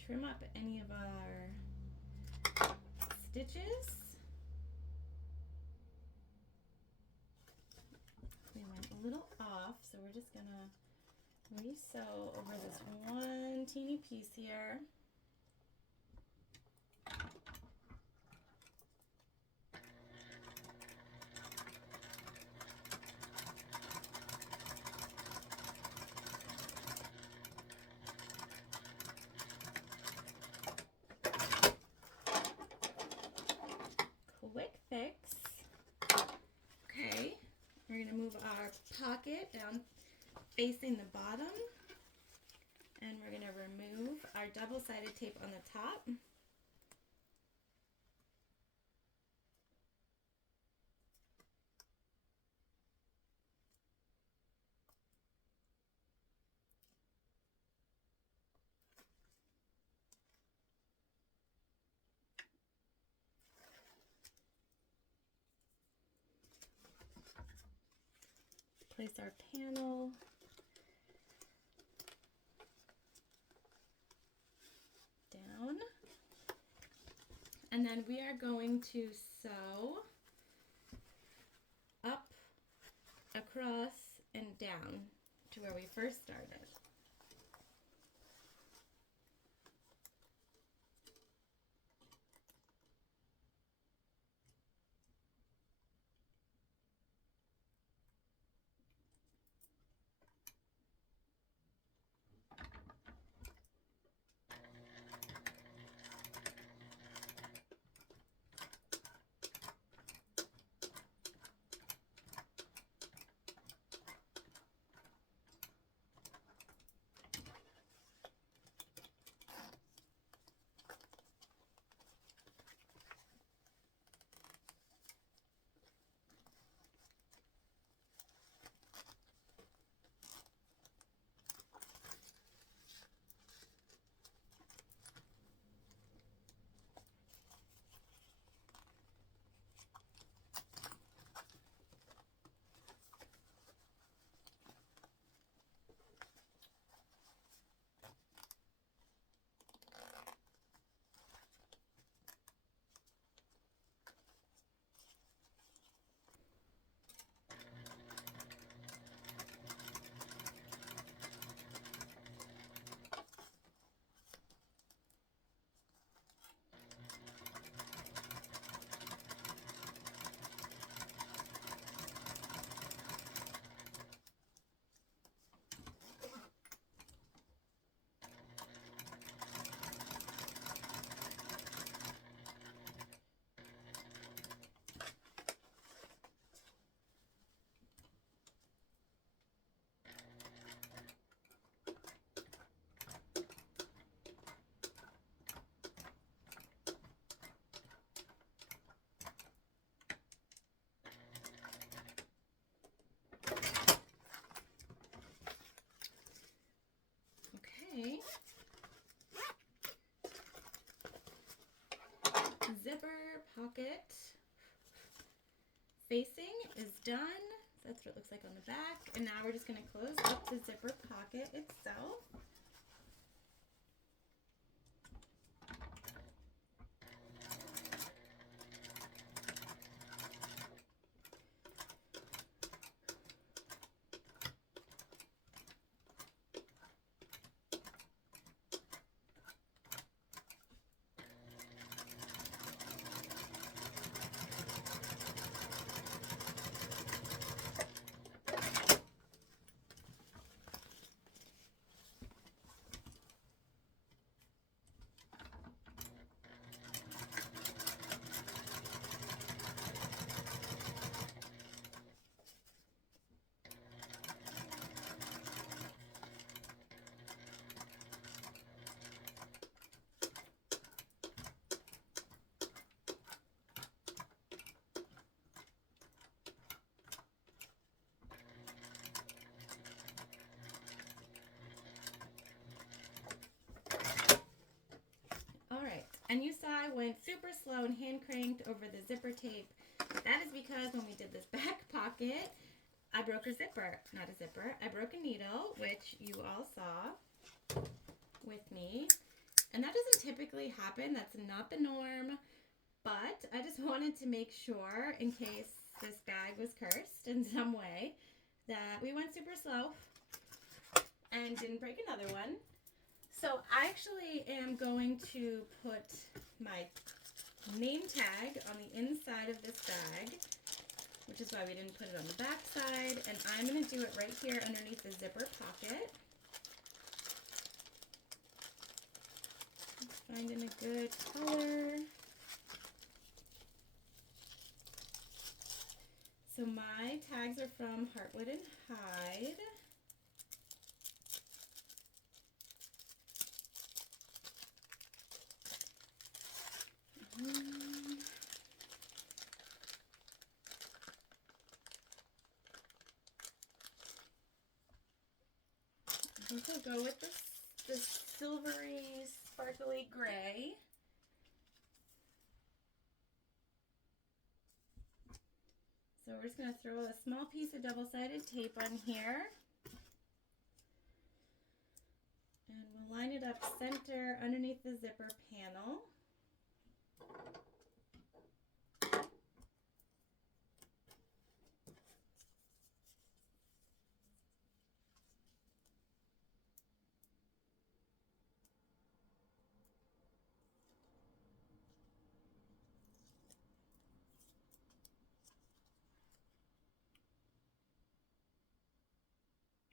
Trim up any of our stitches. We went a little off, so we're just gonna re-sew over this one teeny piece here. Quick fix. Okay, we're going to move our pocket down facing the bottom, and we're going to remove our double-sided tape on the top. Place our panel down, and then we are going to sew up, across, and down to where we first started. pocket facing is done. That's what it looks like on the back. And now we're just going to close up the zipper pocket itself. Alright, and you saw I went super slow and hand cranked over the zipper tape. That is because when we did this back pocket, I broke a zipper. Not a zipper. I broke a needle, which you all saw with me. And that doesn't typically happen. That's not the norm. But I just wanted to make sure, in case this bag was cursed in some way, that we went super slow and didn't break another one. So I actually am going to put my name tag on the inside of this bag, which is why we didn't put it on the back side. And I'm going to do it right here underneath the zipper pocket. Finding a good color. So my tags are from Heartwood and Hyde. I think we'll go with this silvery, sparkly gray. So we're just going to throw a small piece of double-sided tape on here. And we'll line it up center underneath the zipper panel.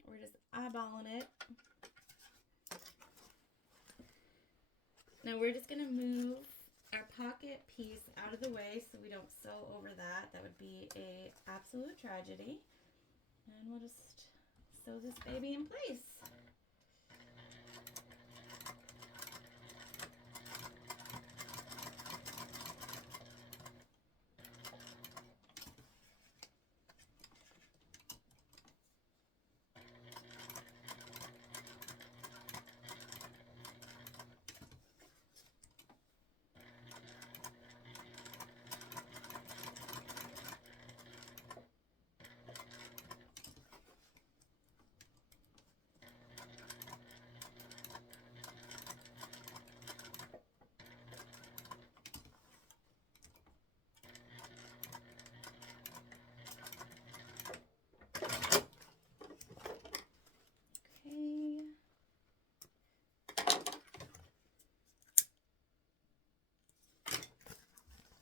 We're just eyeballing it. Now we're just going to move our pocket piece out of the way so we don't sew over that. That would be an absolute tragedy. And we'll just sew this baby in place.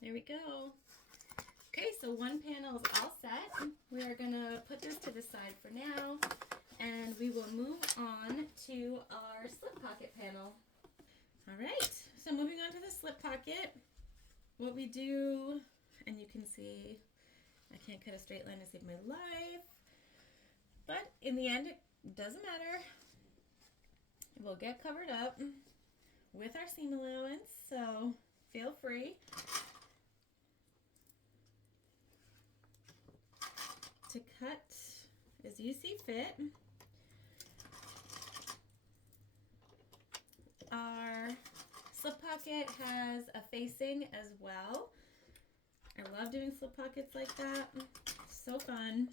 There we go. Okay, so one panel is all set. We are going to put this to the side for now, and we will move on to our slip pocket panel. All right, so moving on to the slip pocket, what we do, and you can see I can't cut a straight line to save my life, but in the end, it doesn't matter. We'll get covered up with our seam allowance, so feel free to cut as you see fit. Our slip pocket has a facing as well, I love doing slip pockets like that. So fun.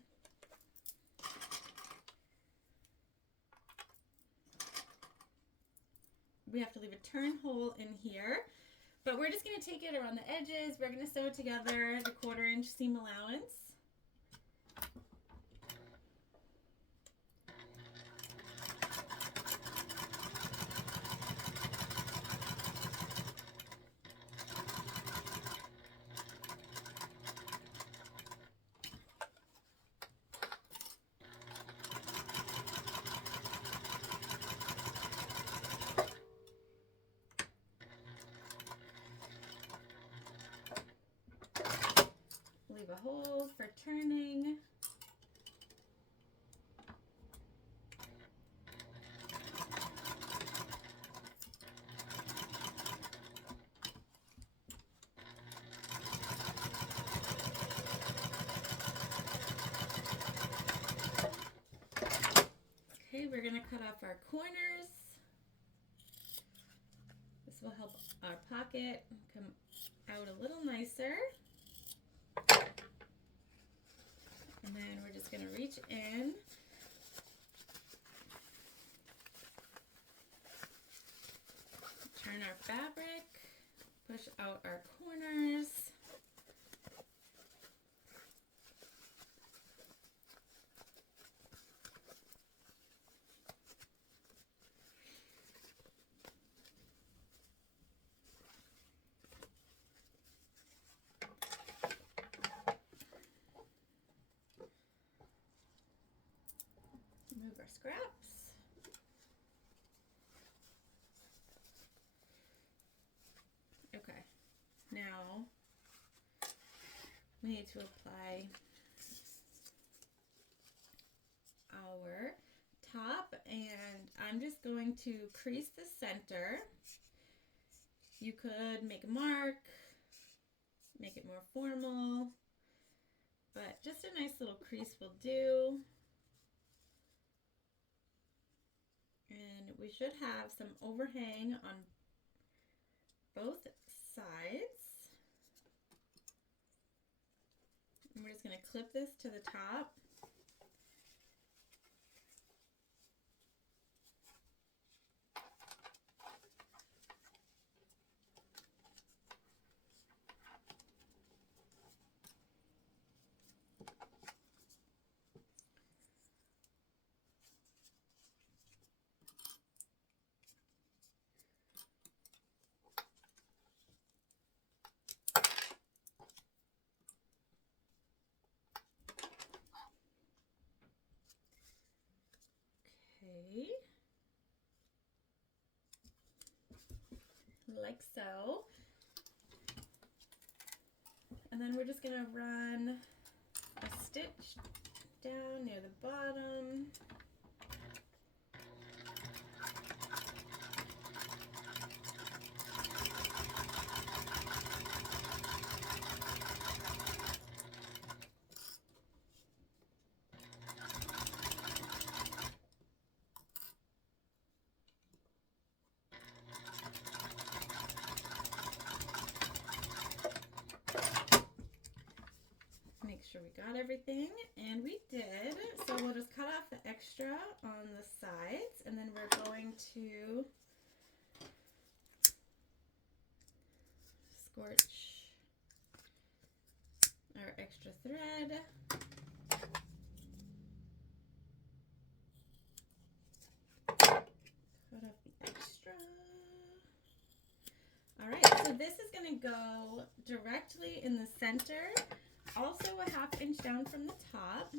We have to leave a turn hole in here, but we're just going to take it around the edges. We're going to sew together the 1/4 inch seam allowance. Leave a hole for turning. Okay, we're going to cut off our corners. This will help our pocket come out a little nicer. And then we're just going to reach in. Turn our fabric, push out our corners. Move our scraps. Okay, now we need to apply our top, and I'm just going to crease the center. You could make a mark, make it more formal, but just a nice little crease will do. And we should have some overhang on both sides. And we're just going to clip this to the top. Okay, like so. And then we're just going to run a stitch down near the bottom. Make sure we got everything, and we did. So we'll just cut off the extra on the sides, and then we're going to scorch our extra thread. Cut off the extra. All right, so this is going to go directly in the center. Also a 1/2 inch down from the top.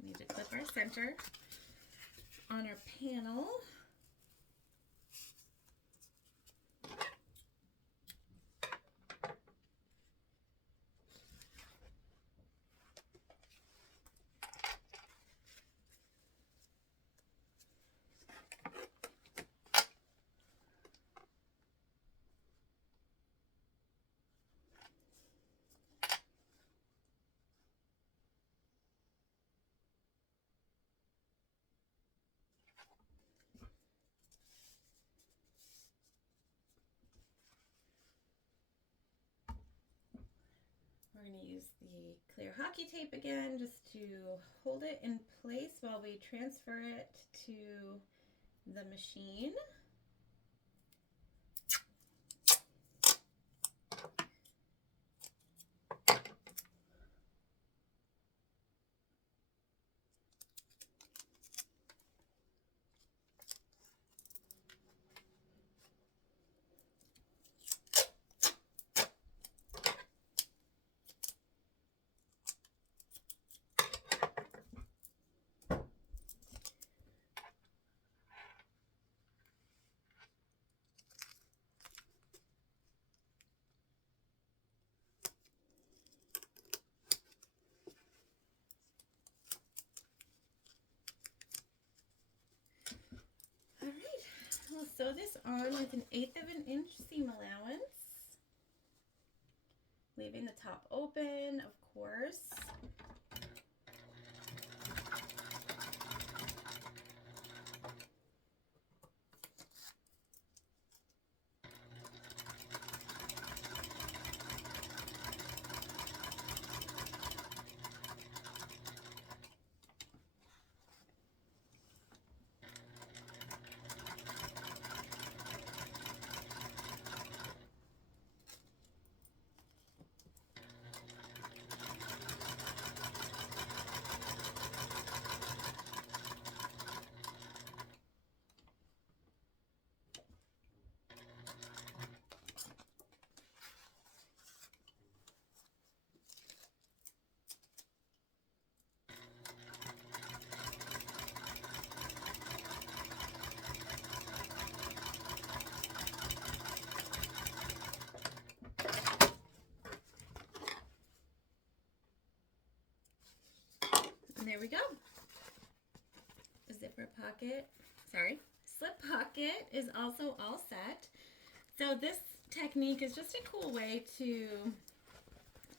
We need to clip our center on our panel. going to use the clear hockey tape again just to hold it in place while we transfer it to the machine. We'll sew this on with an 1/8 of an inch seam allowance, leaving the top open, of course. And there we go. The zipper pocket, slip pocket is also all set. So this technique is just a cool way to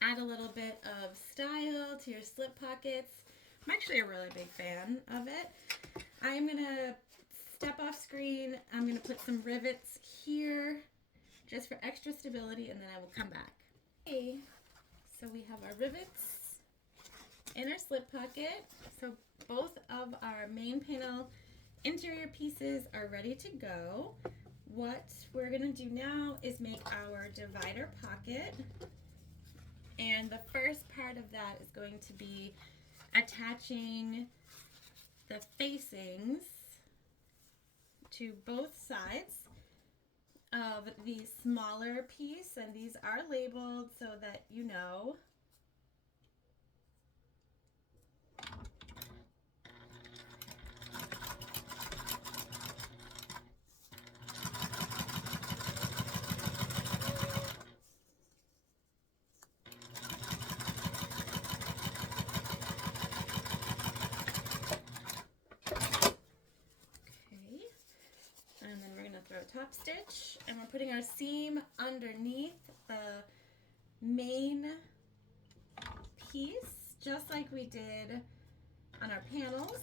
add a little bit of style to your slip pockets. I'm actually a really big fan of it. I'm gonna step off screen. I'm gonna put some rivets here just for extra stability, and then I will come back. Okay, so we have our rivets in our slip pocket. So both of our main panel interior pieces are ready to go. What we're gonna do now is make our divider pocket. And the first part of that is going to be attaching the facings to both sides of the smaller piece, and these are labeled so that you know. Top stitch, and we're putting our seam underneath the main piece, just like we did on our panels.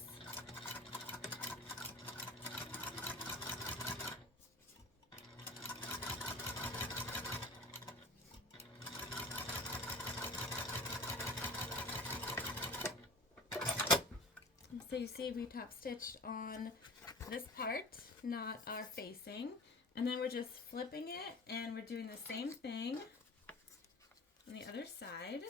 So you see we top stitched on this part, not our facing, and then we're just flipping it, and we're doing the same thing on the other side.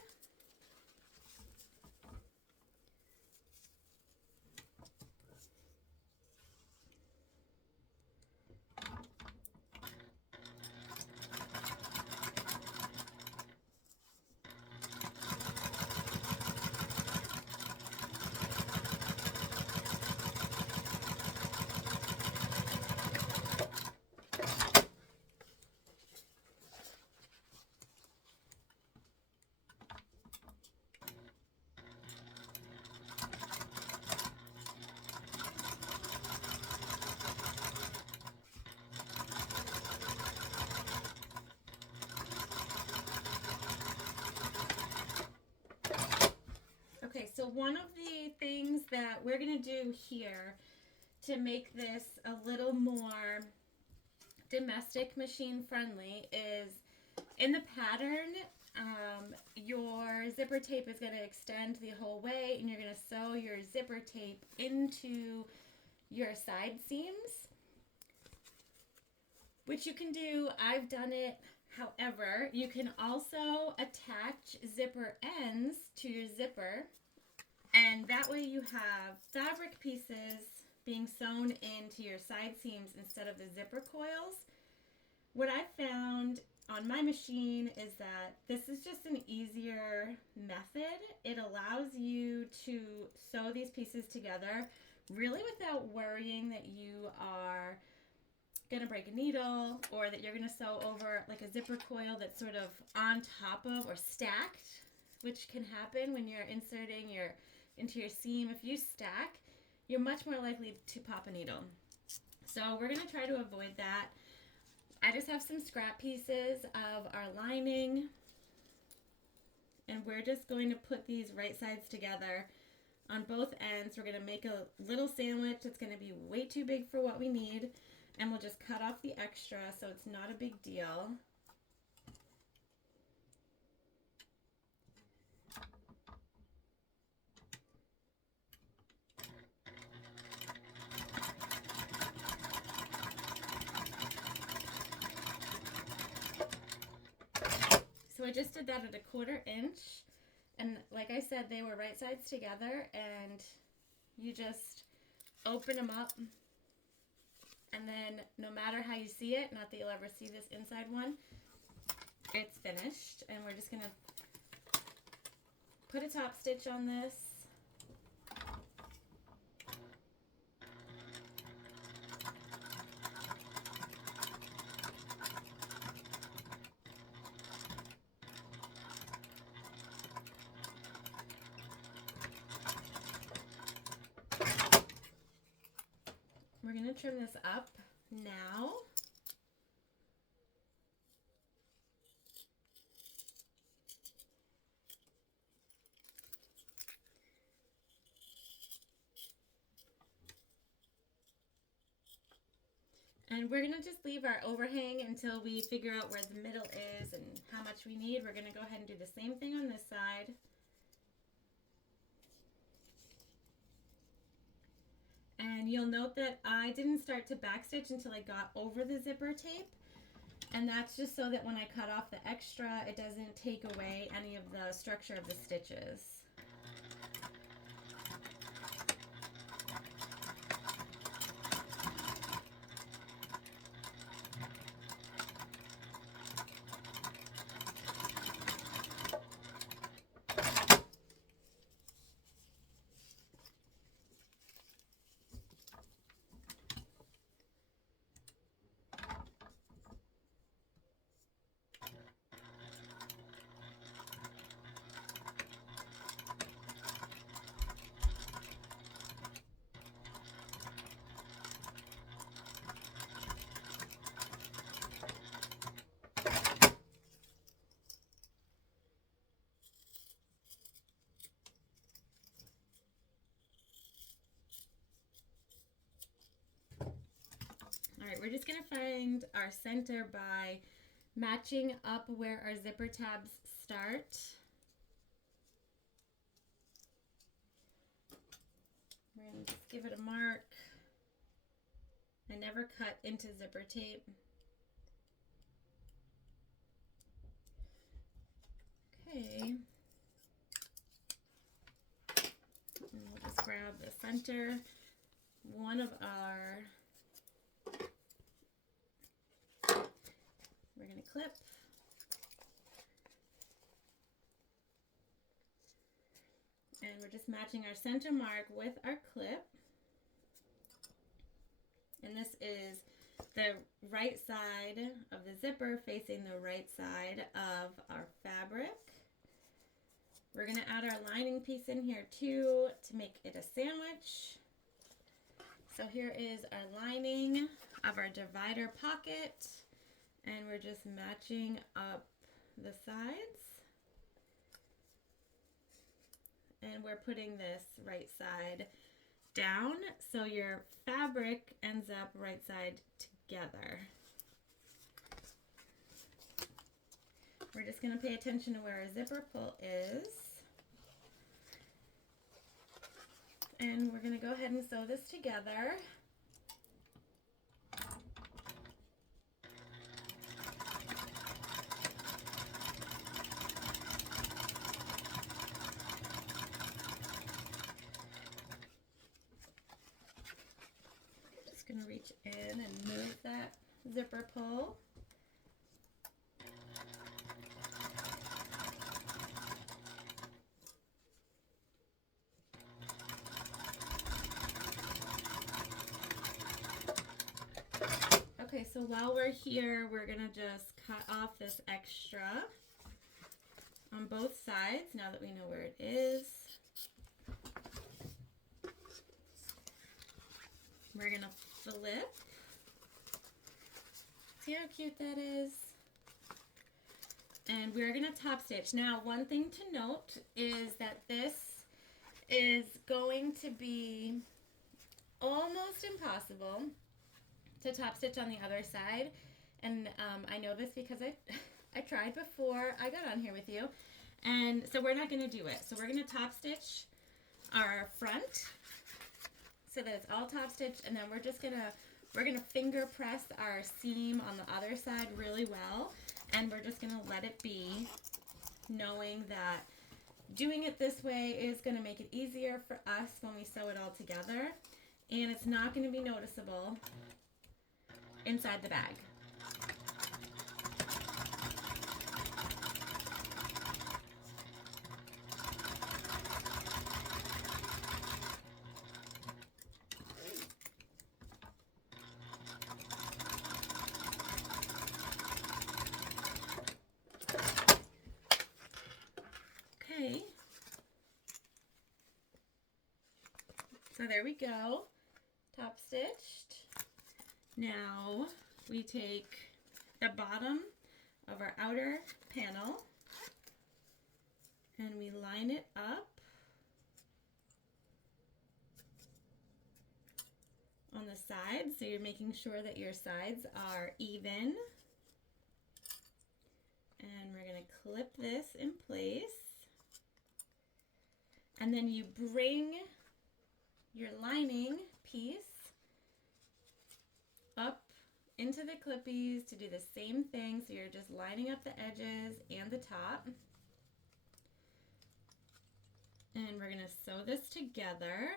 Okay, so one of the things that we're going to do here to make this a little more domestic machine friendly is in the pattern, your zipper tape is going to extend the whole way, and you're going to sew your zipper tape into your side seams, which you can do. I've done it. However, you can also attach zipper ends to your zipper, and that way you have fabric pieces being sewn into your side seams instead of the zipper coils. What I found on my machine is that this is just an easier method. It allows you to sew these pieces together really without worrying that you are going to break a needle or that you're going to sew over like a zipper coil that's sort of on top of or stacked, which can happen when you're inserting into your seam. If you stack, you're much more likely to pop a needle. So we're going to try to avoid that. I just have some scrap pieces of our lining, and we're just going to put these right sides together on both ends. We're going to make a little sandwich that's going to be way too big for what we need, and we'll just cut off the extra so it's not a big deal. So I just did that at 1/4 inch, and like I said, they were right sides together, and you just open them up, and then no matter how you see it, not that you'll ever see this inside one, it's finished. And we're just gonna put a top stitch on this. We're going to trim this up now. And we're going to just leave our overhang until we figure out where the middle is and how much we need. We're going to go ahead and do the same thing on this side. And you'll note that I didn't start to backstitch until I got over the zipper tape. And that's just so that when I cut off the extra, it doesn't take away any of the structure of the stitches. Alright, we're just going to find our center by matching up where our zipper tabs start. We're going to just give it a mark. I never cut into zipper tape. Okay. And we'll just grab the center. One of our we're going to clip. And we're just matching our center mark with our clip. And this is the right side of the zipper facing the right side of our fabric. We're going to add our lining piece in here too to make it a sandwich. So here is our lining of our divider pocket. And we're just matching up the sides. And we're putting this right side down so your fabric ends up right side together. We're just going to pay attention to where our zipper pull is. And we're going to go ahead and sew this together. Just going to reach in and move that zipper pull. Okay, so while we're here, we're gonna just cut off this extra on both sides now that we know where it is. We're gonna flip. See how cute that is? And we're gonna top stitch. Now, one thing to note is that this is going to be almost impossible to top stitch on the other side, and I know this because I tried before I got on here with you, and so we're not going to do it. So we're going to top stitch our front so that it's all top stitched, and then we're going to finger press our seam on the other side really well, and we're just going to let it be, knowing that doing it this way is going to make it easier for us when we sew it all together, and it's not going to be noticeable inside the bag. Okay. So there we go. Top stitched. Now we take the bottom of our outer panel and we line it up on the sides, so you're making sure that your sides are even. And we're going to clip this in place, and then you bring your lining piece up into the clippies to do the same thing. So you're just lining up the edges and the top. And we're going to sew this together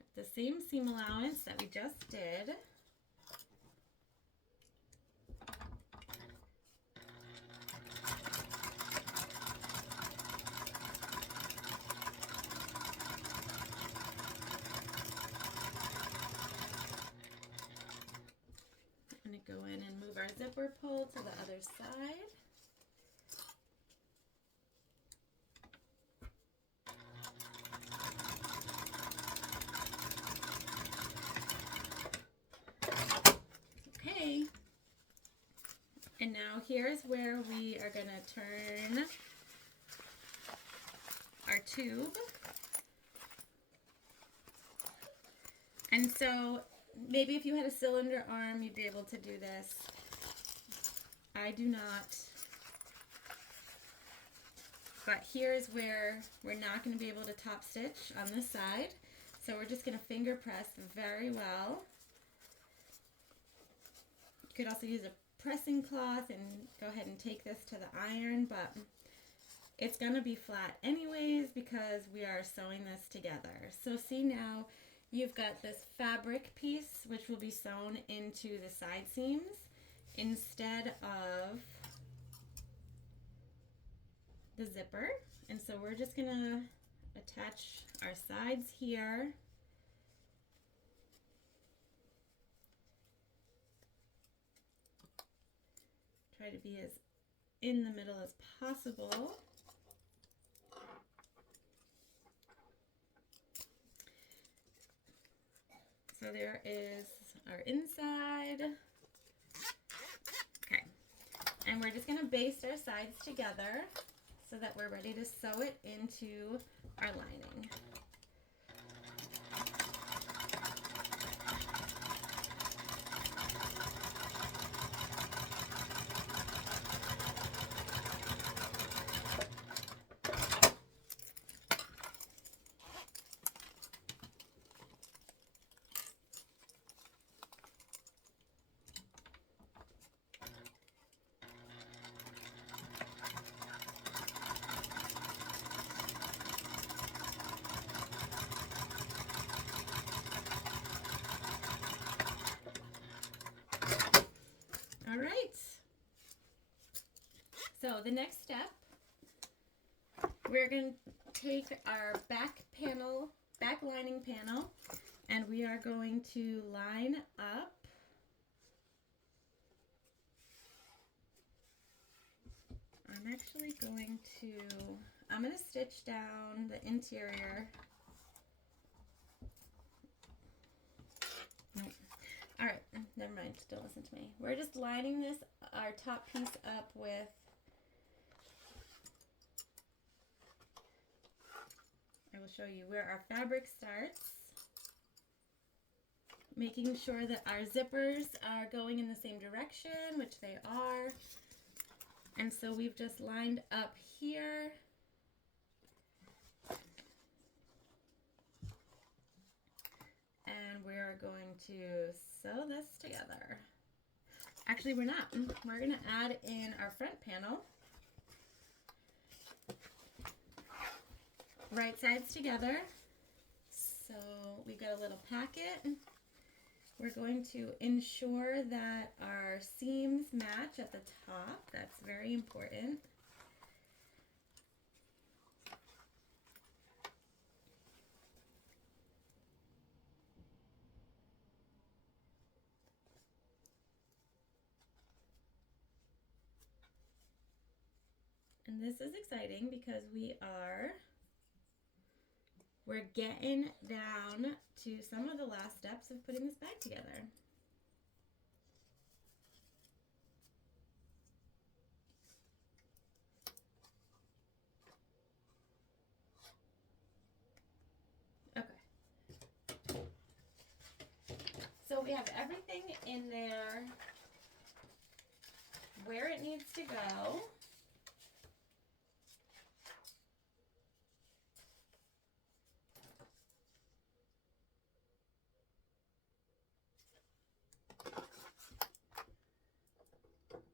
at the same seam allowance that we just did. Go in and move our zipper pull to the other side. Okay. And now here's where we are going to turn our tube. And so maybe if you had a cylinder arm, you'd be able to do this. I do not. But here's where we're not going to be able to top stitch on this side. So we're just going to finger press very well. You could also use a pressing cloth and go ahead and take this to the iron, but it's going to be flat anyways because we are sewing this together. So see, now you've got this fabric piece which will be sewn into the side seams instead of the zipper. And so we're just gonna attach our sides here. Try to be as in the middle as possible. So there is our inside. Okay, and we're just going to baste our sides together so that we're ready to sew it into our lining. the next step, we're going to take our back lining panel, and we are going to line up I'm going to stitch down the interior. Nope. All right, never mind, don't listen to me. We're just lining our top piece up with I will show you where our fabric starts, making sure that our zippers are going in the same direction, which they are. And so we've just lined up here. And we're going to sew this together. Actually, we're not. We're going to add in our front panel. Right sides together. So we got a little packet. We're going to ensure that our seams match at the top. That's very important. And this is exciting because we're getting down to some of the last steps of putting this bag together. Okay. So we have everything in there where it needs to go.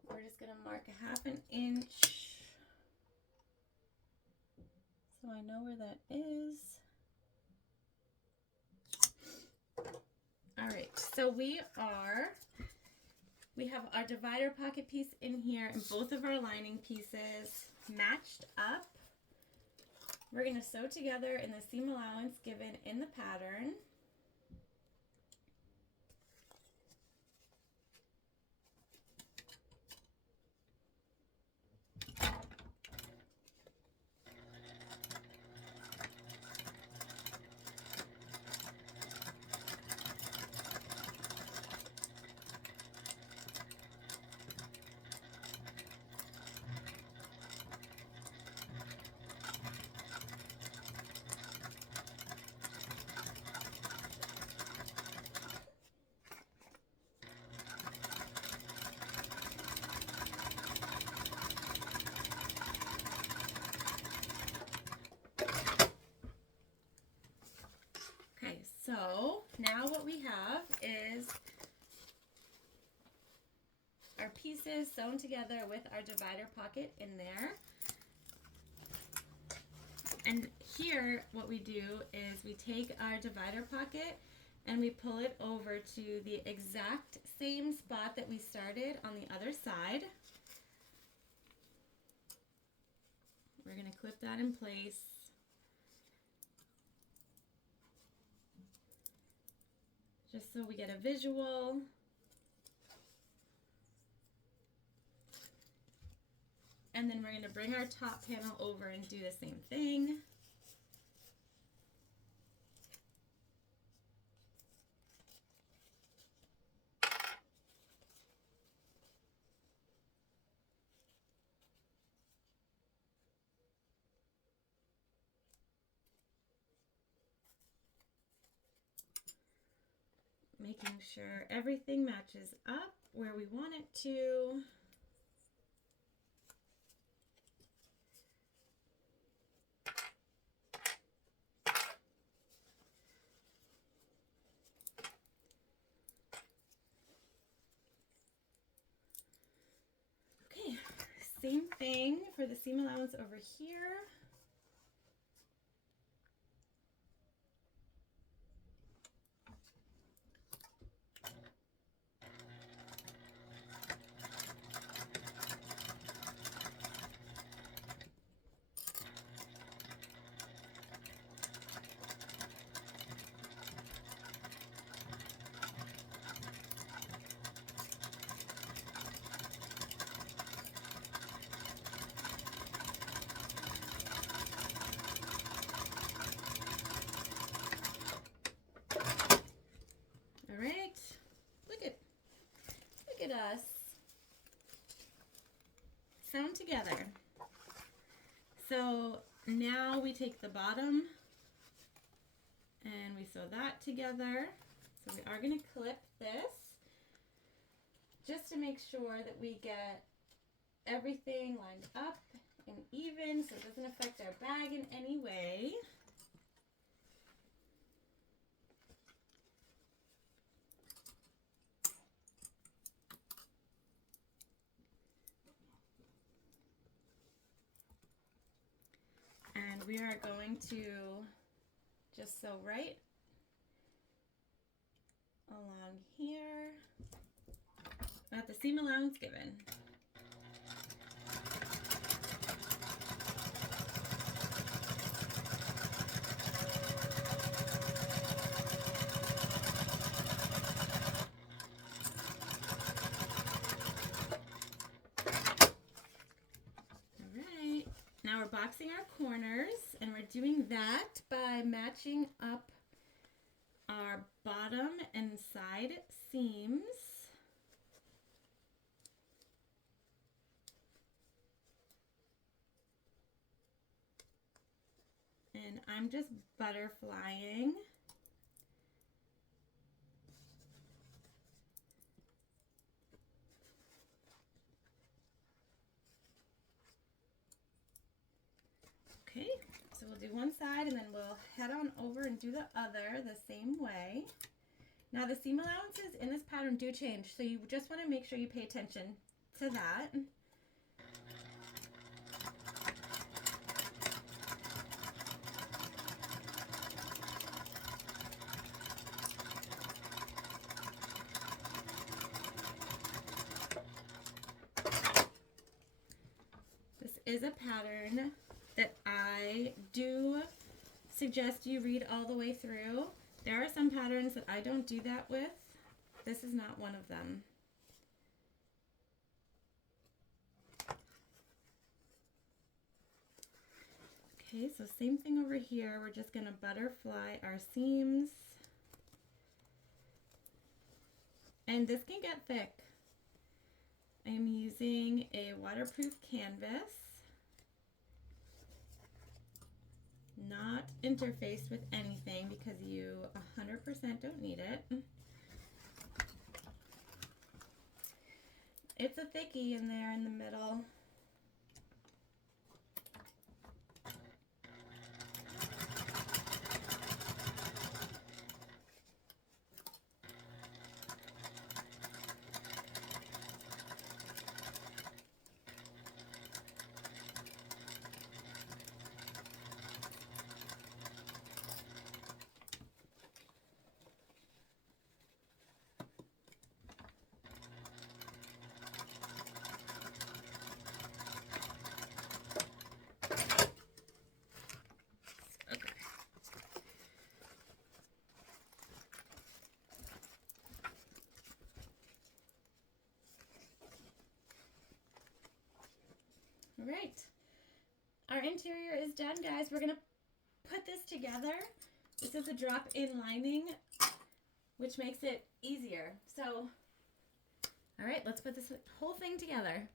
We're just going to mark a ½ inch so I know where that is. All right, so we have our divider pocket piece in here and both of our lining pieces matched up. We're going to sew together in the seam allowance given in the pattern. So now what we have is our pieces sewn together with our divider pocket in there. And here what we do is we take our divider pocket and we pull it over to the exact same spot that we started on the other side. We're going to clip that in place. Just so we get a visual. And then we're going to bring our top panel over and do the same thing. Making sure everything matches up where we want it to. Okay, same thing for the seam allowance over here. sewn together. So now we take the bottom and we sew that together. So we are going to clip this just to make sure that we get everything lined up and even so it doesn't affect our bag in any way. And we are going to just sew right along here at the seam allowance given. Alright, now we're boxing our corners, and we're doing that by matching up our bottom and side seams. And I'm just butterflying. Okay, so we'll do one side and then we'll head on over and do the other the same way. Now the seam allowances in this pattern do change, so you just want to make sure you pay attention to that. This is a pattern that I do suggest you read all the way through. There are some patterns that I don't do that with. This is not one of them. Okay, so same thing over here. We're just going to butterfly our seams. And this can get thick. I am using a waterproof canvas, not interfaced with anything because you 100% don't need it. It's a thickie in there in the middle. All right, our interior is done, guys. We're gonna put this together. This is a drop-in lining, which makes it easier. So, all right, let's put this whole thing together.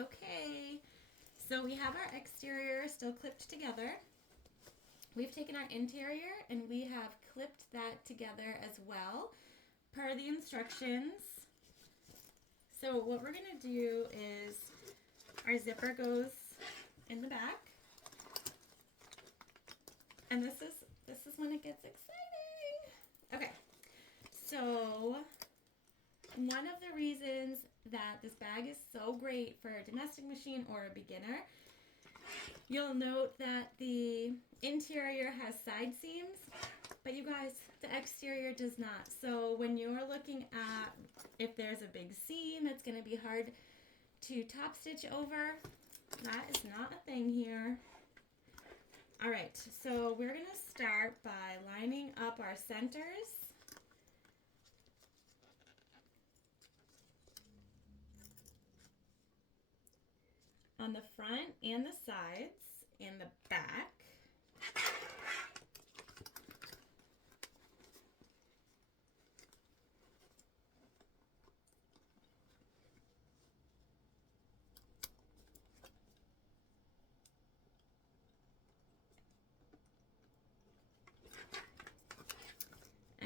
Okay, so we have our exterior still clipped together. We've taken our interior and we have clipped that together as well, per the instructions. So what we're gonna do is our zipper goes in the back, and this is when it gets exciting. Okay, so one of the reasons that this bag is so great for a domestic machine or a beginner, you'll note that the interior has side seams, but you guys, the exterior does not. So when you're looking at if there's a big seam that's going to be hard to top stitch over, that is not a thing here. All right, so we're going to start by lining up our centers. On the front and the sides and the back.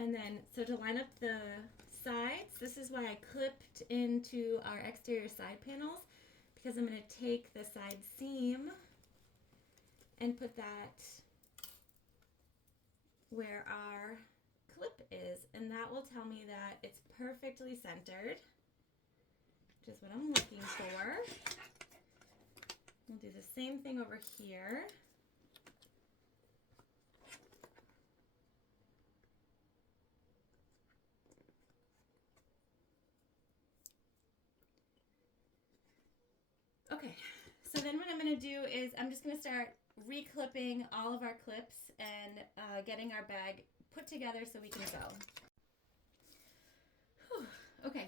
And then, so to line up the sides, this is why I clipped into our exterior side panels, because I'm going to take the side seam and put that where our clip is, and that will tell me that it's perfectly centered, which is what I'm looking for. We'll do the same thing over here. Okay, so then what I'm going to do is I'm just going to start reclipping all of our clips and getting our bag put together so we can sew. Whew. Okay,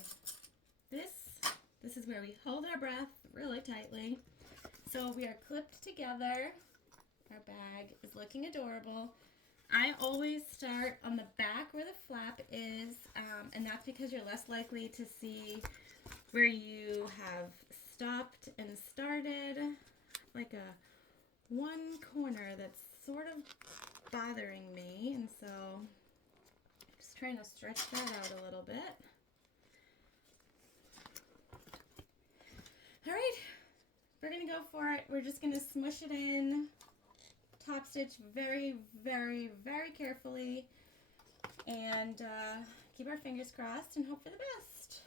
this is where we hold our breath really tightly. So we are clipped together. Our bag is looking adorable. I always start on the back where the flap is, and that's because you're less likely to see where you have stopped and started, like a one corner that's sort of bothering me, and so just trying to stretch that out a little bit. All right, we're gonna go for it. We're just gonna smush it in, top stitch very, very, very carefully, and keep our fingers crossed and hope for the best.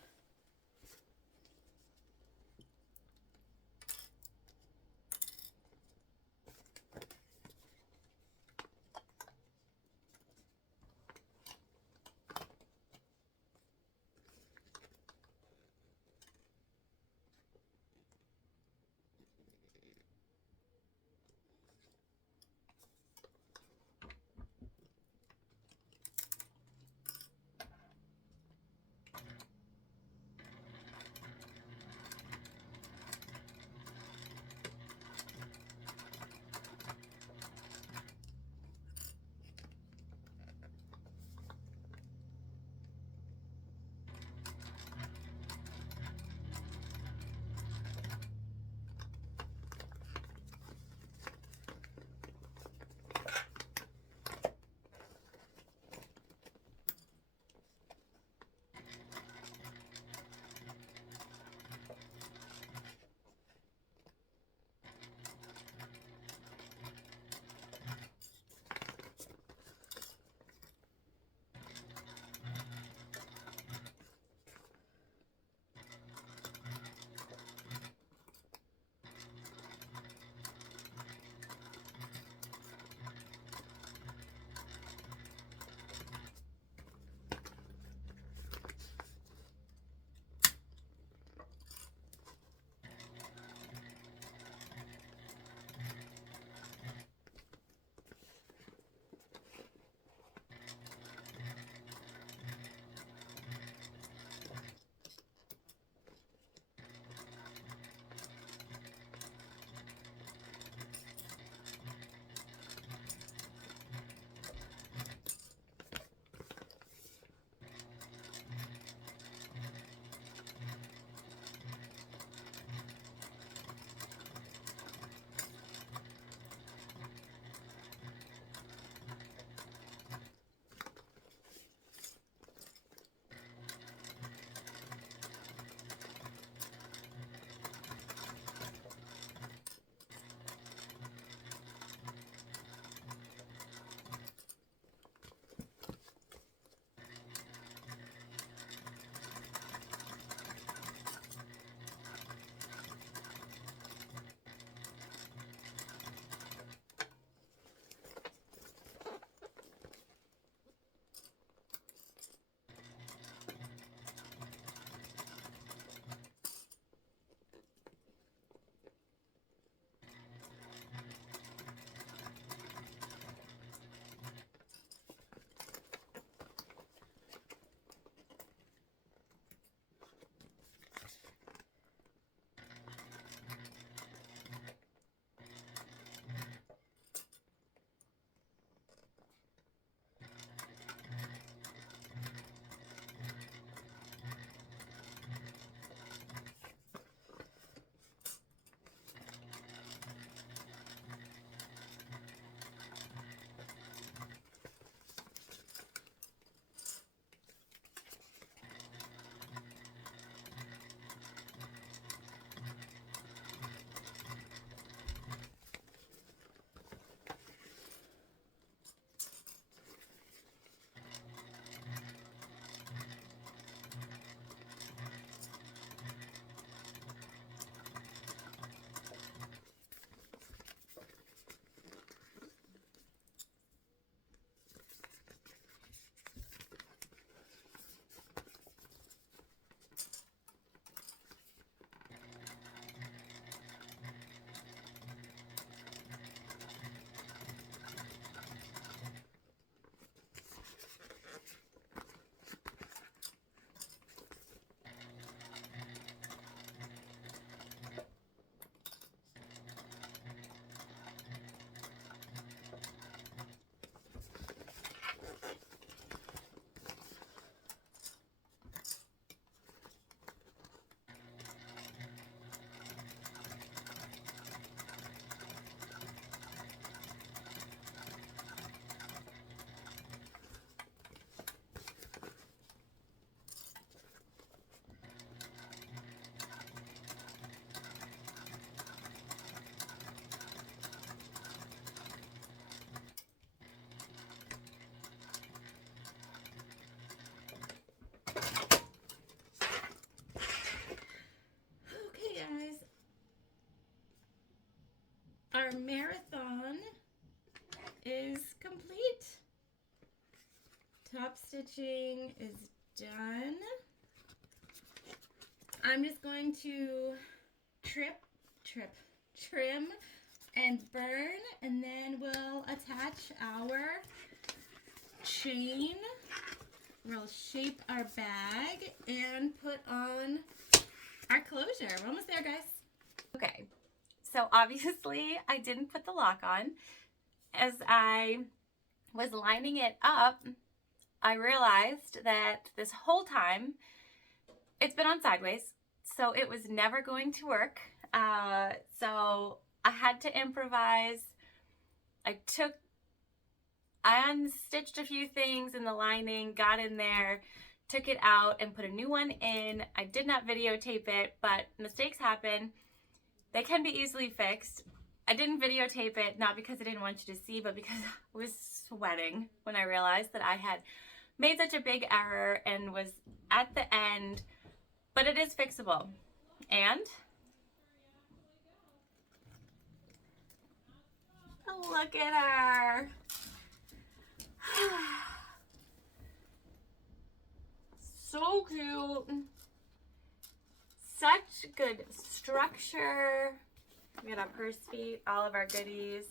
top stitching is done. I'm just going to trim and burn, and then we'll attach our chain. We'll shape our bag and put on our closure. We're almost there, guys. Okay, so obviously I didn't put the lock on. As I was lining it up, I realized that this whole time it's been on sideways, so it was never going to work. So I had to improvise. I unstitched a few things in the lining, got in there, took it out and put a new one in. I did not videotape it, but mistakes happen. They can be easily fixed. I didn't videotape it, not because I didn't want you to see, but because I was sweating when I realized that I had made such a big error and was at the end, but it is fixable. And look at her. So cute. Such good structure. We got our purse feet, all of our goodies.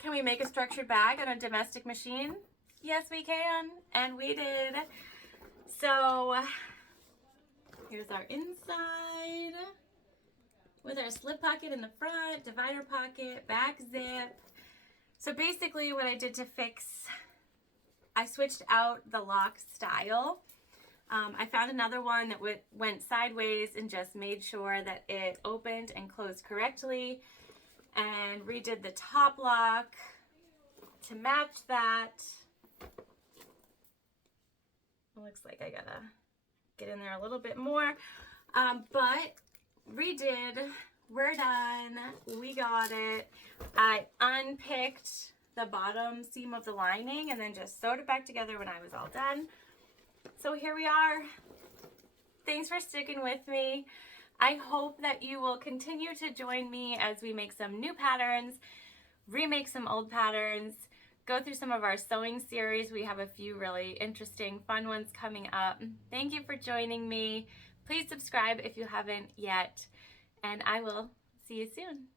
Can we make a structured bag on a domestic machine? Yes, we can. And we did. So here's our inside with our slip pocket in the front, divider pocket, back zip. So basically what I did to fix, I switched out the lock style. I found another one that went sideways and just made sure that it opened and closed correctly, and redid the top lock to match that. It looks like I gotta get in there a little bit more, but redid. We're done. We got it. I unpicked the bottom seam of the lining and then just sewed it back together when I was all done. So here we are. Thanks for sticking with me. I hope that you will continue to join me as we make some new patterns, remake some old patterns, go through some of our sewing series. We have a few really interesting, fun ones coming up. Thank you for joining me. Please subscribe if you haven't yet, and I will see you soon.